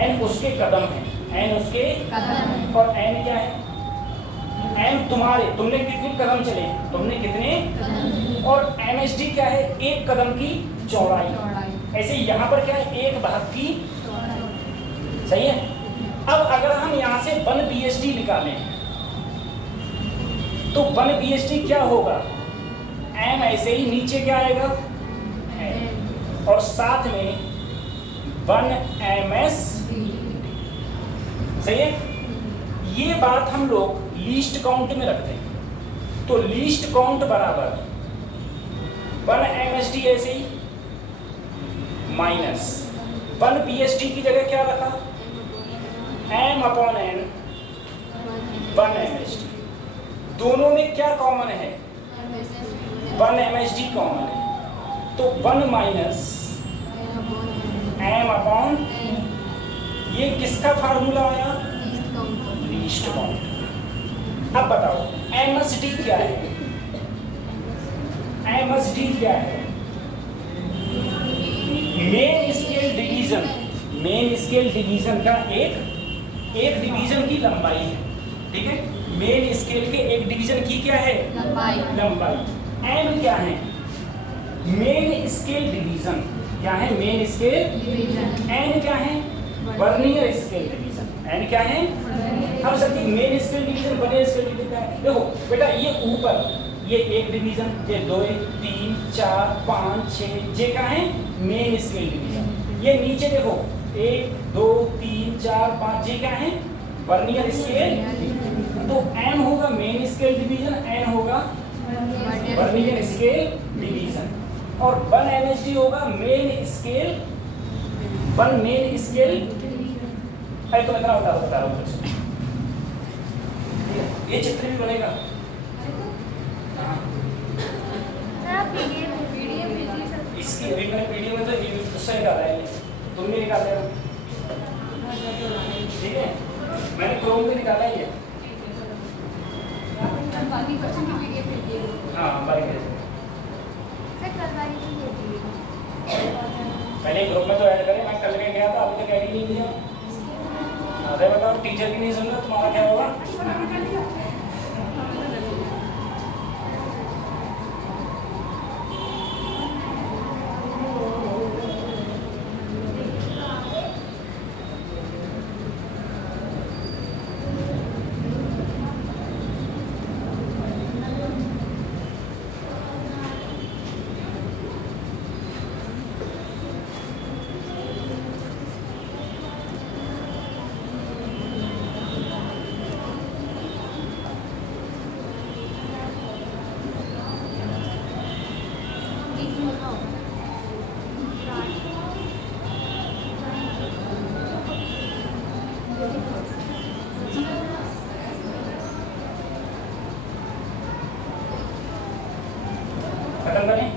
n उसके कदम है, n उसके कदम, और n क्या है? एम तुम्हारे, तुमने कितने कदम चले, तुमने कितने, और MSD क्या है, एक कदम की चौड़ाई। ऐसे यहाँ पर क्या है, एक भाग की, सही है। अब अगर हम यहाँ से 1 BSD निकालें तो 1 BSD क्या होगा, M ऐसे ही नीचे क्या आएगा, M, और साथ में 1 MS, सही है। ये बात हम लोग लीस्ट काउंट में रखते हैं, तो लीस्ट काउंट बराबर 1 MSD ऐसे ही माइनस 1 BSD की जगह क्या रखा, M/N 1 MSD। दोनों में क्या कॉमन है, 1 MSD कॉमन है, तो 1 माइनस M/N, ये किसका फार्मूला आया, लीस्ट काउंट। अब बताओ MSD क्या है, MSD क्या है, main scale division, main scale division का एक डिवीजन की लंबाई है, ठीक है। मेन स्केल के एक डिवीजन की क्या है, लंबाई। M क्या है, मेन स्केल डिवीजन, क्या है, मेन स्केल डिवीजन। N क्या है, वर्नियर स्केल डिवीजन, N क्या है। अब sir main scale division, vernier scale division क्या है, देखो बेटा ये ऊपर ये एक डिवीजन, ये 2 3 4 5 6, ये क्या है, मेन स्केल डिवीजन। ये नीचे देखो 1 2 3 4 5, ये क्या है, वर्नियर स्केल। तो M होगा मेन स्केल डिवीजन, N होगा वर्नियर स्केल डिवीजन, और 1 MSD होगा मेन स्केल, 1 मेन स्केल। अरे तो इतना बता रहा हूँ, ये चित्र भी बनेगा। इसकी पीडीएफ में तो उससे निकाला है, तुमने निकाला है, ठीक है, मैंने क्रोम में निकाला ही है। हाँ पहले ग्रुप में तो ऐड करें, मैं कल के गया था, अभी तक ऐड ही नहीं किया। अरे बताओ टीचर की नहीं सुन रहा, तुम्हारा क्या होगा। खत्म करें।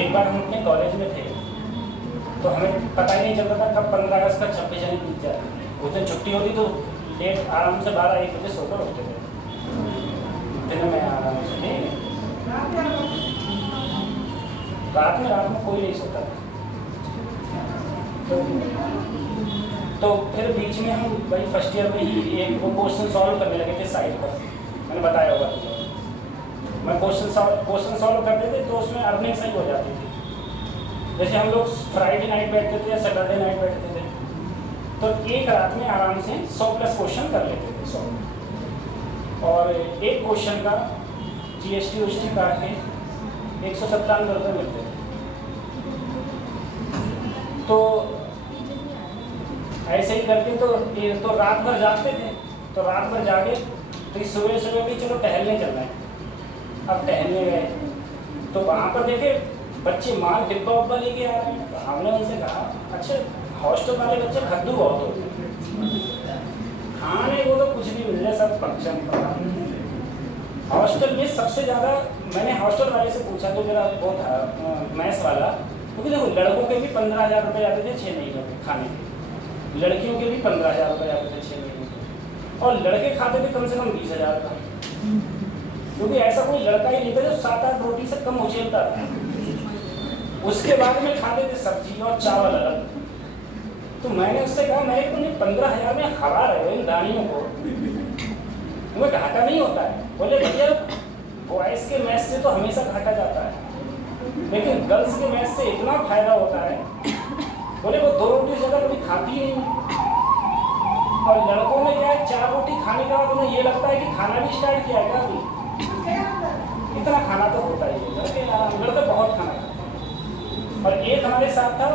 एक बार हम अपने कॉलेज में थे तो हमें पता ही नहीं चलता था कब 15 अगस्त का 26 जनवरी बीत जाए। उस दिन छुट्टी होती तो लेट आराम से 12-1 बजे सोकर उठते थे, दिन में आराम से नहीं, रात में कोई नहीं सोता था। तो फिर बीच में हम वही फर्स्ट ईयर में ही एक वो क्वेश्चन सॉल्व करने लगे थे साइड पर, मैंने बताया होगा तुझे। मैं क्वेश्चन सॉल्व करते थे तो उसमें अर्निंग सही हो जाती थी। जैसे हम लोग फ्राइडे नाइट बैठते थे या सैटरडे नाइट बैठते थे तो एक रात में आराम से 100+ क्वेश्चन कर लेते थे, 100। और एक क्वेश्चन का GST UST काट के 197 रुपये मिलते थे। तो ऐसे ही करके तो रात भर जागते थे, तो रात भर जागे तो सुबह सुबह भी चलो टहलने चलना है। अब टहलने गए तो वहाँ पर देखे बच्चे माल डिब्बा उब्बा लेके आ रहे हैं। तो हमने उनसे कहा अच्छा हॉस्टल वाले बच्चे खद्दू बहुत होते हैं, खाने को तो कुछ भी मिल जाए, सब फंक्शन पर। हॉस्टल में सबसे ज़्यादा मैंने हॉस्टल वाले से पूछा तो मेरा वो था मैथ्स वाला, क्योंकि देखो लड़कों के भी 15,000 रुपये आते थे 6 महीने के खाने के, लड़कियों के भी 15,000 रुपये आते थे 6 महीने के, और लड़के खाते थे कम से कम 20,000 का, क्योंकि ऐसा कोई लड़का ही नहीं था जो 7-8 रोटी से कम उछलता था। उसके बाद में खाते थे सब्जी और चावल अलग। तो मैंने उससे कहा मैं तुमने 15,000 में हरा रहे हो इन दानियों को, तुम्हें घाटा नहीं होता है? बोले भैया बॉयज़ के मैच से तो हमेशा घाटा जाता है, लेकिन गर्ल्स के मैच से इतना फायदा होता है। बोले वो 2 रोटी जगह कभी खाती ही नहीं, और लड़कों में क्या है 4 रोटी खाने के बाद उन्हें ये लगता है कि खाना भी स्टार्ट किया है अभी, इतना खाना तो होता ही है। लड़के बहुत खाना खाते हैं। और एक हमारे साथ था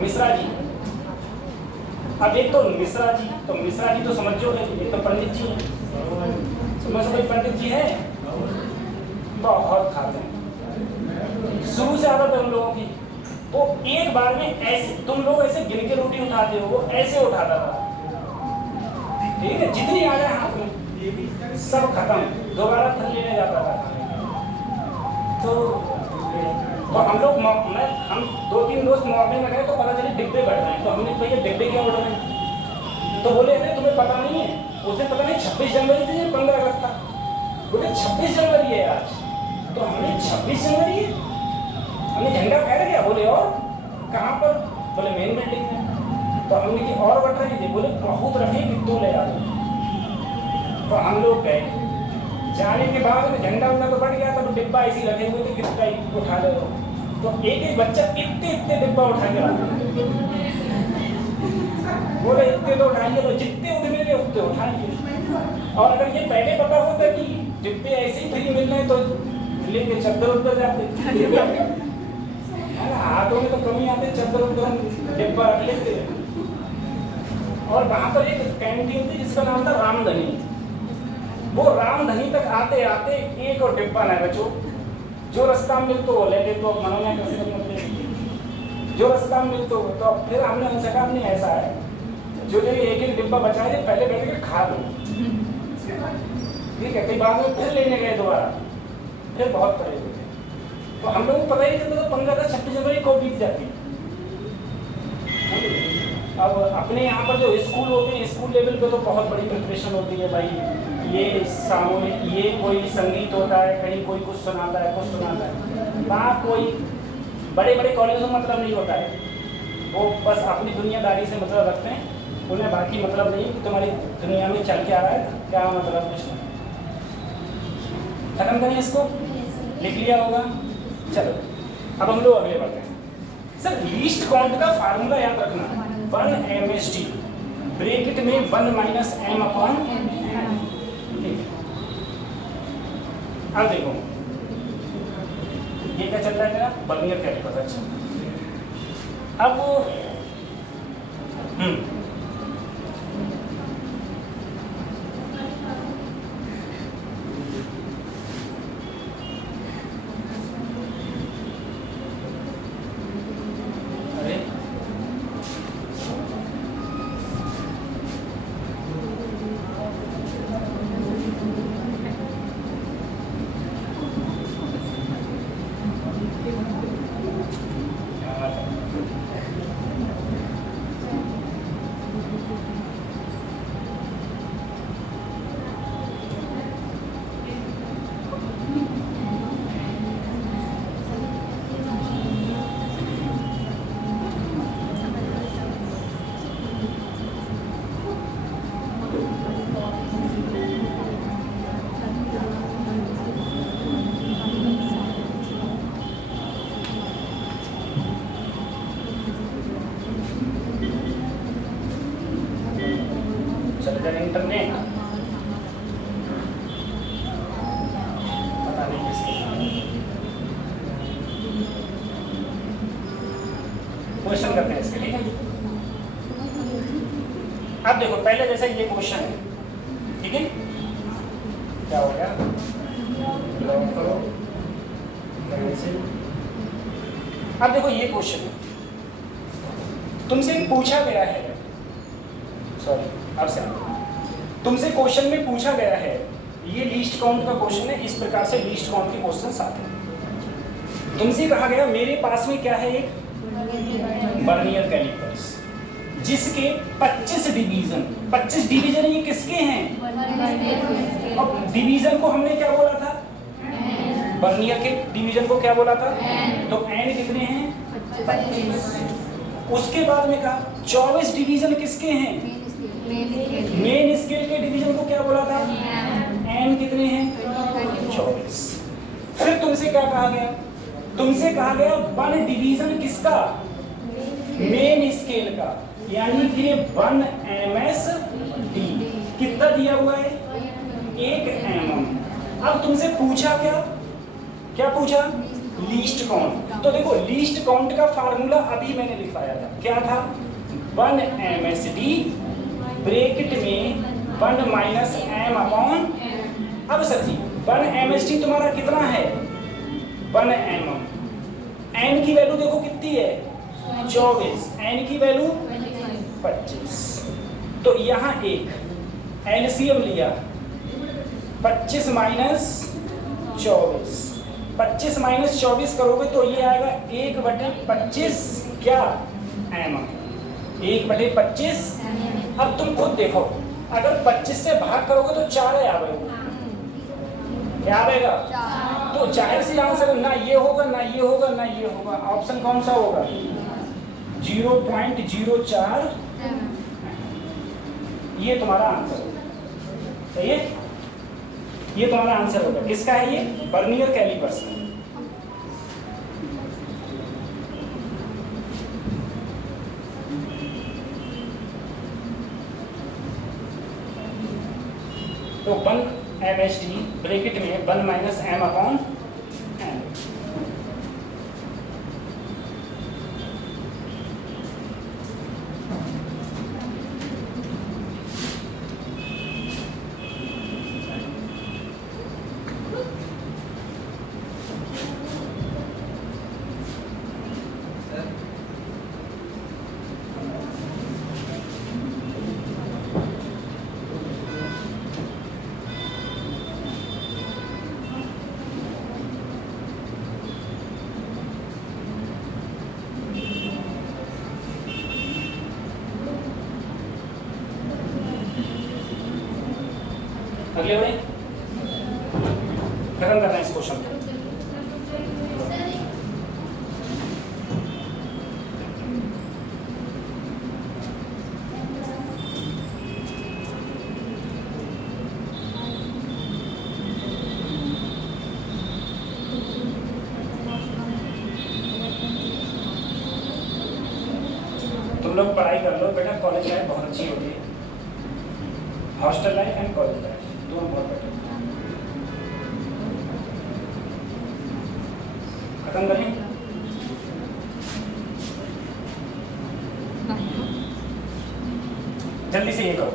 मिश्रा जी। अब एक तो मिश्रा जी तो समझो एक तो पंडित जी हैं, कोई पंडित जी है बहुत खाते हैं, शुरू से आदत है उन लोगों की। वो एक बार में ऐसे तुम लोग ऐसे गिन के रोटी उठाते हो, वो ऐसे उठाता था, ठीक है, जितनी आ जाए हाथ में सब खत्म, दोबारा फिर लेने जाता था। तो हम लोग हम 2-3 दोस्त मॉर्निंग में गए तो पता चले डिब्बे बढ़ रहे हैं। तो हमने भैया डिब्बे क्या बढ़ रहे हैं? तो बोले अरे तुम्हें पता नहीं है, उस दिन पता नहीं 26 जनवरी थी या 15 अगस्त था। बोले 26 जनवरी है आज। तो हमने 26 जनवरी है, हमने झंडा फहरा गया। बोले और कहाँ पर? बोले मेन बिल्डिंग में। तो हमने की और बढ़ रही थी? बोले बहुत रहे तो ले आ। तो हम लोग गए, जाने के बाद में झंडा उंडा तो बढ़ गया था, तो डिब्बा ऐसे रखे हुए थे कितना उठा ले। तो एक बच्चा इतने डिब्बा उठा के लाता, बोले इतने तो उठाएंगे, तो जितने उठने थे उतने उठाएंगे। और अगर ये पहले पता होता कि डिब्बे ऐसे ही फ्री मिल रहे तो लेके चद्दर उद्दर जाते, हाथों में तो कमी आते, चद्दर उद्दर डिब्बा रख लेते। और वहाँ पर एक कैंटीन थी जिसका नाम था रामधनी। वो रामधनी तक आते आते एक और डिब्बा ना बचो, जो रास्ता में मिलतो वो ले ले, तो मनोना कैसे करते, जो रास्ता में मिलतो। तो फिर हमने उनसे कहा नहीं ऐसा है, जो एक डिब्बा बचाए थे पहले बैठ के खा लो, ठीक है। फिर बाद में फिर लेने गए दोबारा, फिर बहुत पड़े हुए थे। तो हम लोग को पता ही चलता तो 15 अगस्त 26 जनवरी को बीत जाती। अब अपने यहाँ पर जो स्कूल होते हैं, स्कूल लेवल पे तो बहुत बड़ी प्रिपरेशन होती है भाई। ये सामूहिक, ये कोई संगीत होता है, कहीं कोई कुछ सुनाता है, कुछ सुनाता है। वहाँ कोई बड़े बड़े कॉलेजों में मतलब नहीं होता है, वो बस अपनी दुनियादारी से मतलब रखते हैं, उन्हें बाकी मतलब नहीं कि तुम्हारी दुनिया में चल के आ रहा है क्या मतलब, कुछ नहीं। खत्म करें इसको, लिख लिया होगा। चलो अब हम लोग अगले बढ़ते हैं। सर लीस्ट काउंट का फार्मूला याद रखना, 1 MSD, ब्रैकेट में 1 - m/n। अब देखो ये क्या चल रहा है मेरा बर्नियर कैलिपर। अच्छा अब इंटरनेट पता नहीं किसके। क्वेश्चन करते हैं इसके, ठीक है। अब देखो पहले जैसे ये क्वेश्चन है, ठीक है, क्या हो गया, लॉक करो। अब देखो ये क्वेश्चन है, तुमसे पूछा गया है, सॉरी अब से तुमसे क्वेश्चन में पूछा गया है, ये लीस्ट काउंट का क्वेश्चन है, इस प्रकार से लीस्ट काउंट के क्वेश्चंस आते हैं। तुमसे कहा गया मेरे पास में क्या है, एक वर्नियर कैलिपर्स जिसके 25 डिवीजन, 25 डिवीजन ये किसके हैं? अब डिवीजन को हमने क्या बोला था, वर्नियर के डिवीजन को क्या बोला था, तो एन कितने हैं, 25। उसके बाद में कहा 24 डिवीजन किसके हैं, मेन स्केल के डिवीजन को क्या बोला था, एन कितने हैं, 24। फिर तुमसे क्या कहा गया, तुमसे कहा गया 1 डिवीजन किसका, मेन स्केल का, यानी कि 1 MSD कितना दिया हुआ है, 1 mm। अब तुमसे पूछा क्या पूछा, लीस्ट काउंट। तो देखो लीस्ट काउंट का फार्मूला अभी मैंने लिखवाया था, क्या था, 1 MSD ब्रैकेट में 1 माइनस m अपॉन, अब सर जी 1 MSD तुम्हारा कितना है, 1 mm, n की वैल्यू देखो कितनी है, 24, n की वैल्यू 25। तो यहाँ एक एलसीएम लिया, 25 माइनस 24, 25 माइनस 24 करोगे तो ये आएगा 1/25 क्या, एम, 1/25। अब तुम खुद देखो, अगर 25 से भाग करोगे तो 4 आएगा, क्या आएगा, तो जाहिर सी आंसर ना ये होगा ना ये होगा ना ये होगा, ऑप्शन कौन सा होगा, 0.04, ये तुम्हारा आंसर होगा, सही है, ये तुम्हारा आंसर होगा। किसका है ये, वर्नियर कैलिपर्स का। तो 1 MSD ब्रैकेट में 1 माइनस m अपॉन n। अगले भाई खत्म करना है इस क्वेश्चन को। तुम लोग पढ़ाई कर लो बेटा, कॉलेज लाइफ बहुत अच्छी होती है, hostel life and college life दोनों बहुत बेटर। खत्म करें, जल्दी से ये करो।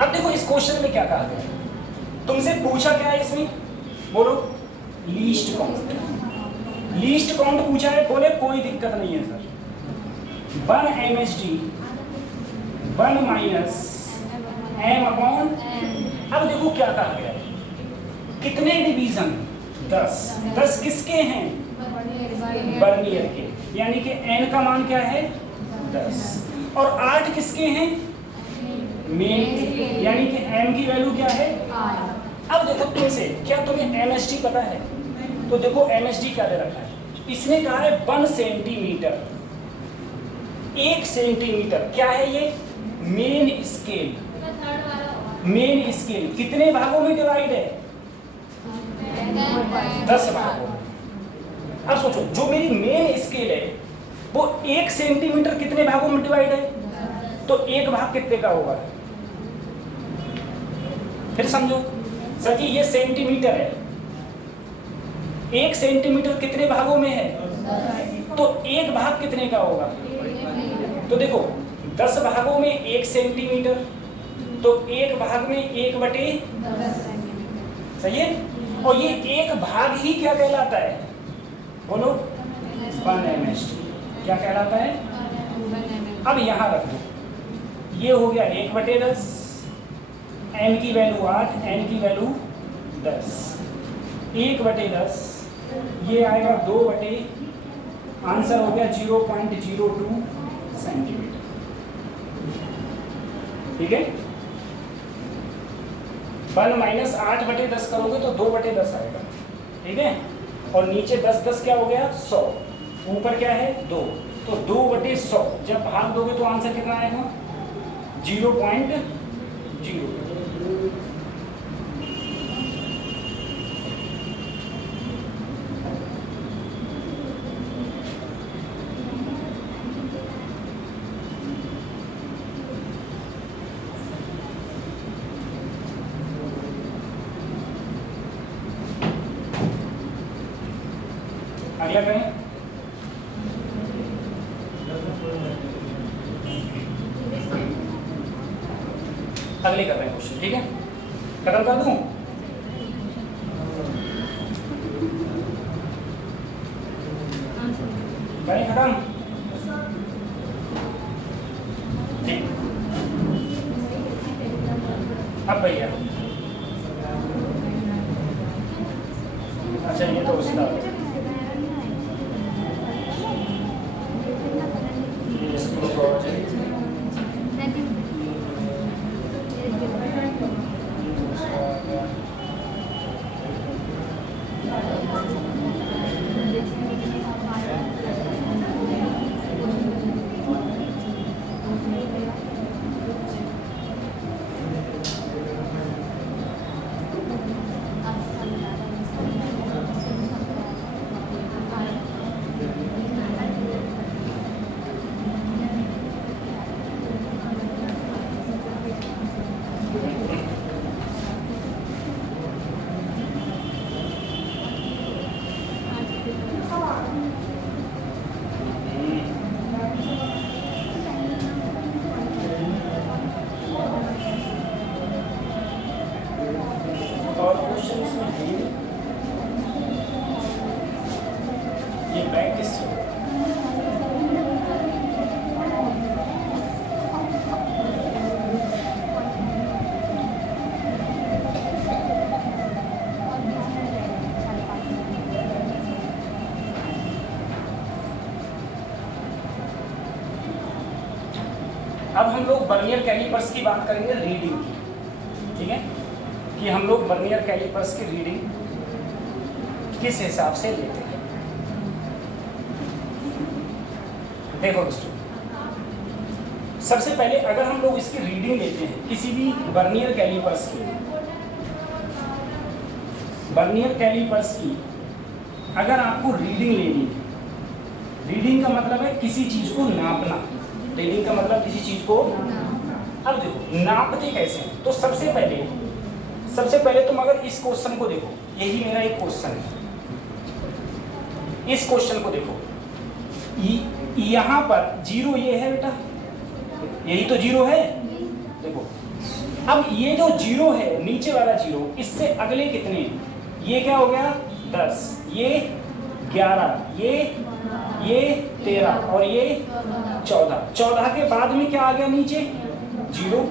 अब देखो इस क्वेश्चन में क्या कहा गया, तुमसे पूछा क्या है इसमें, बोलो, लीस्ट काउंट। लीस्ट काउंट पूछा है, बोले कोई दिक्कत नहीं है sir, 1 MSD 1 minus m upon, अब देखो क्या कहा गया है, कितने डिवीजन, 10, 10 किसके हैं, वर्नियर के, यानी कि n का मान क्या है, 10, और 8 किसके हैं, मेन, यानी कि m की वैल्यू क्या है। अब देखो तुमसे, क्या तुम्हें MSD पता है, तो देखो MSD क्या दे रखा है, इसने कहा है 1 सेंटीमीटर, 1 सेंटीमीटर क्या है ये, मेन स्केल, मेन स्केल कितने भागों में डिवाइड है, 10 भागों। अब सोचो जो मेरी मेन स्केल है वो 1 सेंटीमीटर कितने भागों में डिवाइड है, तो एक भाग कितने का होगा? फिर समझो सर जी, ये सेंटीमीटर है, 1 सेंटीमीटर कितने भागों में है? तो एक भाग कितने का होगा? तो देखो 10 भागों में 1 सेंटीमीटर, तो एक भाग में 1/10 सही है। और ये एक भाग ही क्या कहलाता है? बोलो 1 mst क्या कहलाता है? अब यहाँ रख दो, ये हो गया 1/10, n की वैल्यू 8, n की वैल्यू 10, 1/10 ये आएगा 2/, आंसर हो गया 0.02 सेंटीमीटर। ठीक है, 1 माइनस 8/10 करोगे तो 2/10 आएगा। ठीक है, और नीचे 10 क्या हो गया? 100, ऊपर क्या है? 2, तो 2/100 जब भाग दोगे तो आंसर कितना आएगा? 0.0। अगला करें, अगले कर रहे हैं क्वेश्चन। ठीक है, खत्म कर दूं? करें खत्म? ठीक, अब भैया अच्छा ये तो उसका और क्वेश्चन इसमें है ये बैक किस चीज़? अब हम लोग वर्नियर कैलिपर्स की बात करेंगे रीडिंग की। ठीक है, कि हम लोग वर्नियर कैलिपर्स की रीडिंग किस हिसाब से लेते हैं। देखो दोस्तों, सबसे पहले अगर हम लोग इसकी रीडिंग लेते हैं किसी भी वर्नियर कैलिपर्स की, वर्नियर कैलिपर्स की अगर आपको रीडिंग लेनी है, रीडिंग का मतलब है किसी चीज को नापना, रीडिंग का मतलब किसी चीज को, अब देखो नापते कैसे हैं। तो सबसे पहले तुम अगर इस क्वेश्चन को देखो, यही मेरा एक क्वेश्चन है, इस क्वेश्चन को देखो, यहाँ पर 0 ये है बेटा, यही तो 0 है। देखो अब ये जो 0 है, नीचे वाला 0, इससे अगले कितने हैं? ये क्या हो गया 10, ये 11, ये 13 और ये 14। 14 के बाद में क्या आ गया नीचे? 0।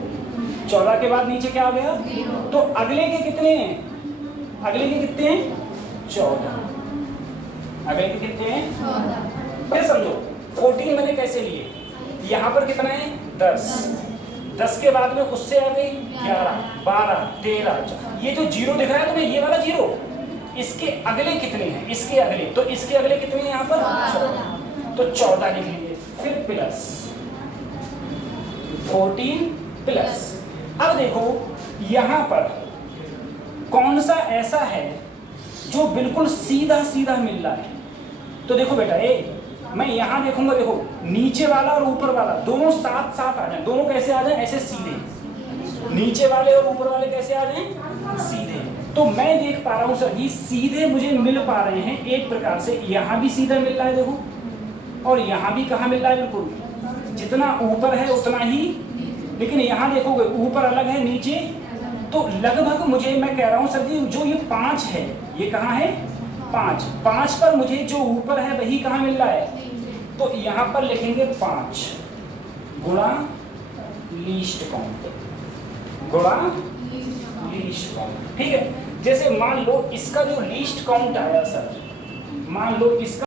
14 के बाद नीचे क्या आ गया? तो अगले के कितने हैं? अगले के कितने हैं? 14। अगले के कितने हैं? 14। फिर समझो 14 मैंने कैसे लिए? यहाँ पर कितना है? 10। 10 के बाद में उससे आ गई 11, 12, 13। ये जो 0 दिख रहा है तुम्हें, ये वाला 0, इसके अगले कितने हैं? इसके अगले, तो इसके अगले कितने हैं यहाँ पर? 14। तो 14 लिख लीजिए, फिर प्लस 14 प्लस। अब देखो यहाँ पर कौन सा ऐसा है जो बिल्कुल सीधा सीधा मिल रहा है? तो देखो बेटा, मैं यहाँ देखूंगा, देखो नीचे वाला और ऊपर वाला दोनों साथ साथ आ जाए। दोनों कैसे आ जाए? ऐसे सीधे, नीचे वाले और ऊपर वाले कैसे आ जाए? सीधे। तो मैं देख पा रहा हूँ सर जी सीधे मुझे मिल पा रहे हैं एक प्रकार से। यहाँ भी सीधा मिल रहा है देखो, और यहाँ भी कहाँ मिल रहा है? बिल्कुल जितना ऊपर है उतना ही, लेकिन यहाँ देखोगे ऊपर अलग है नीचे। तो लगभग मुझे, मैं कह रहा हूँ सर जी जो ये 5 है ये कहाँ है? 5 पर मुझे जो ऊपर है वही कहाँ मिल रहा है? तो यहाँ पर लिखेंगे 5 गुणा लीस्ट काउंट, गुणा लीस्ट काउंट। ठीक है, जैसे मान लो इसका जो लीस्ट काउंट आया सर, मान लो इसका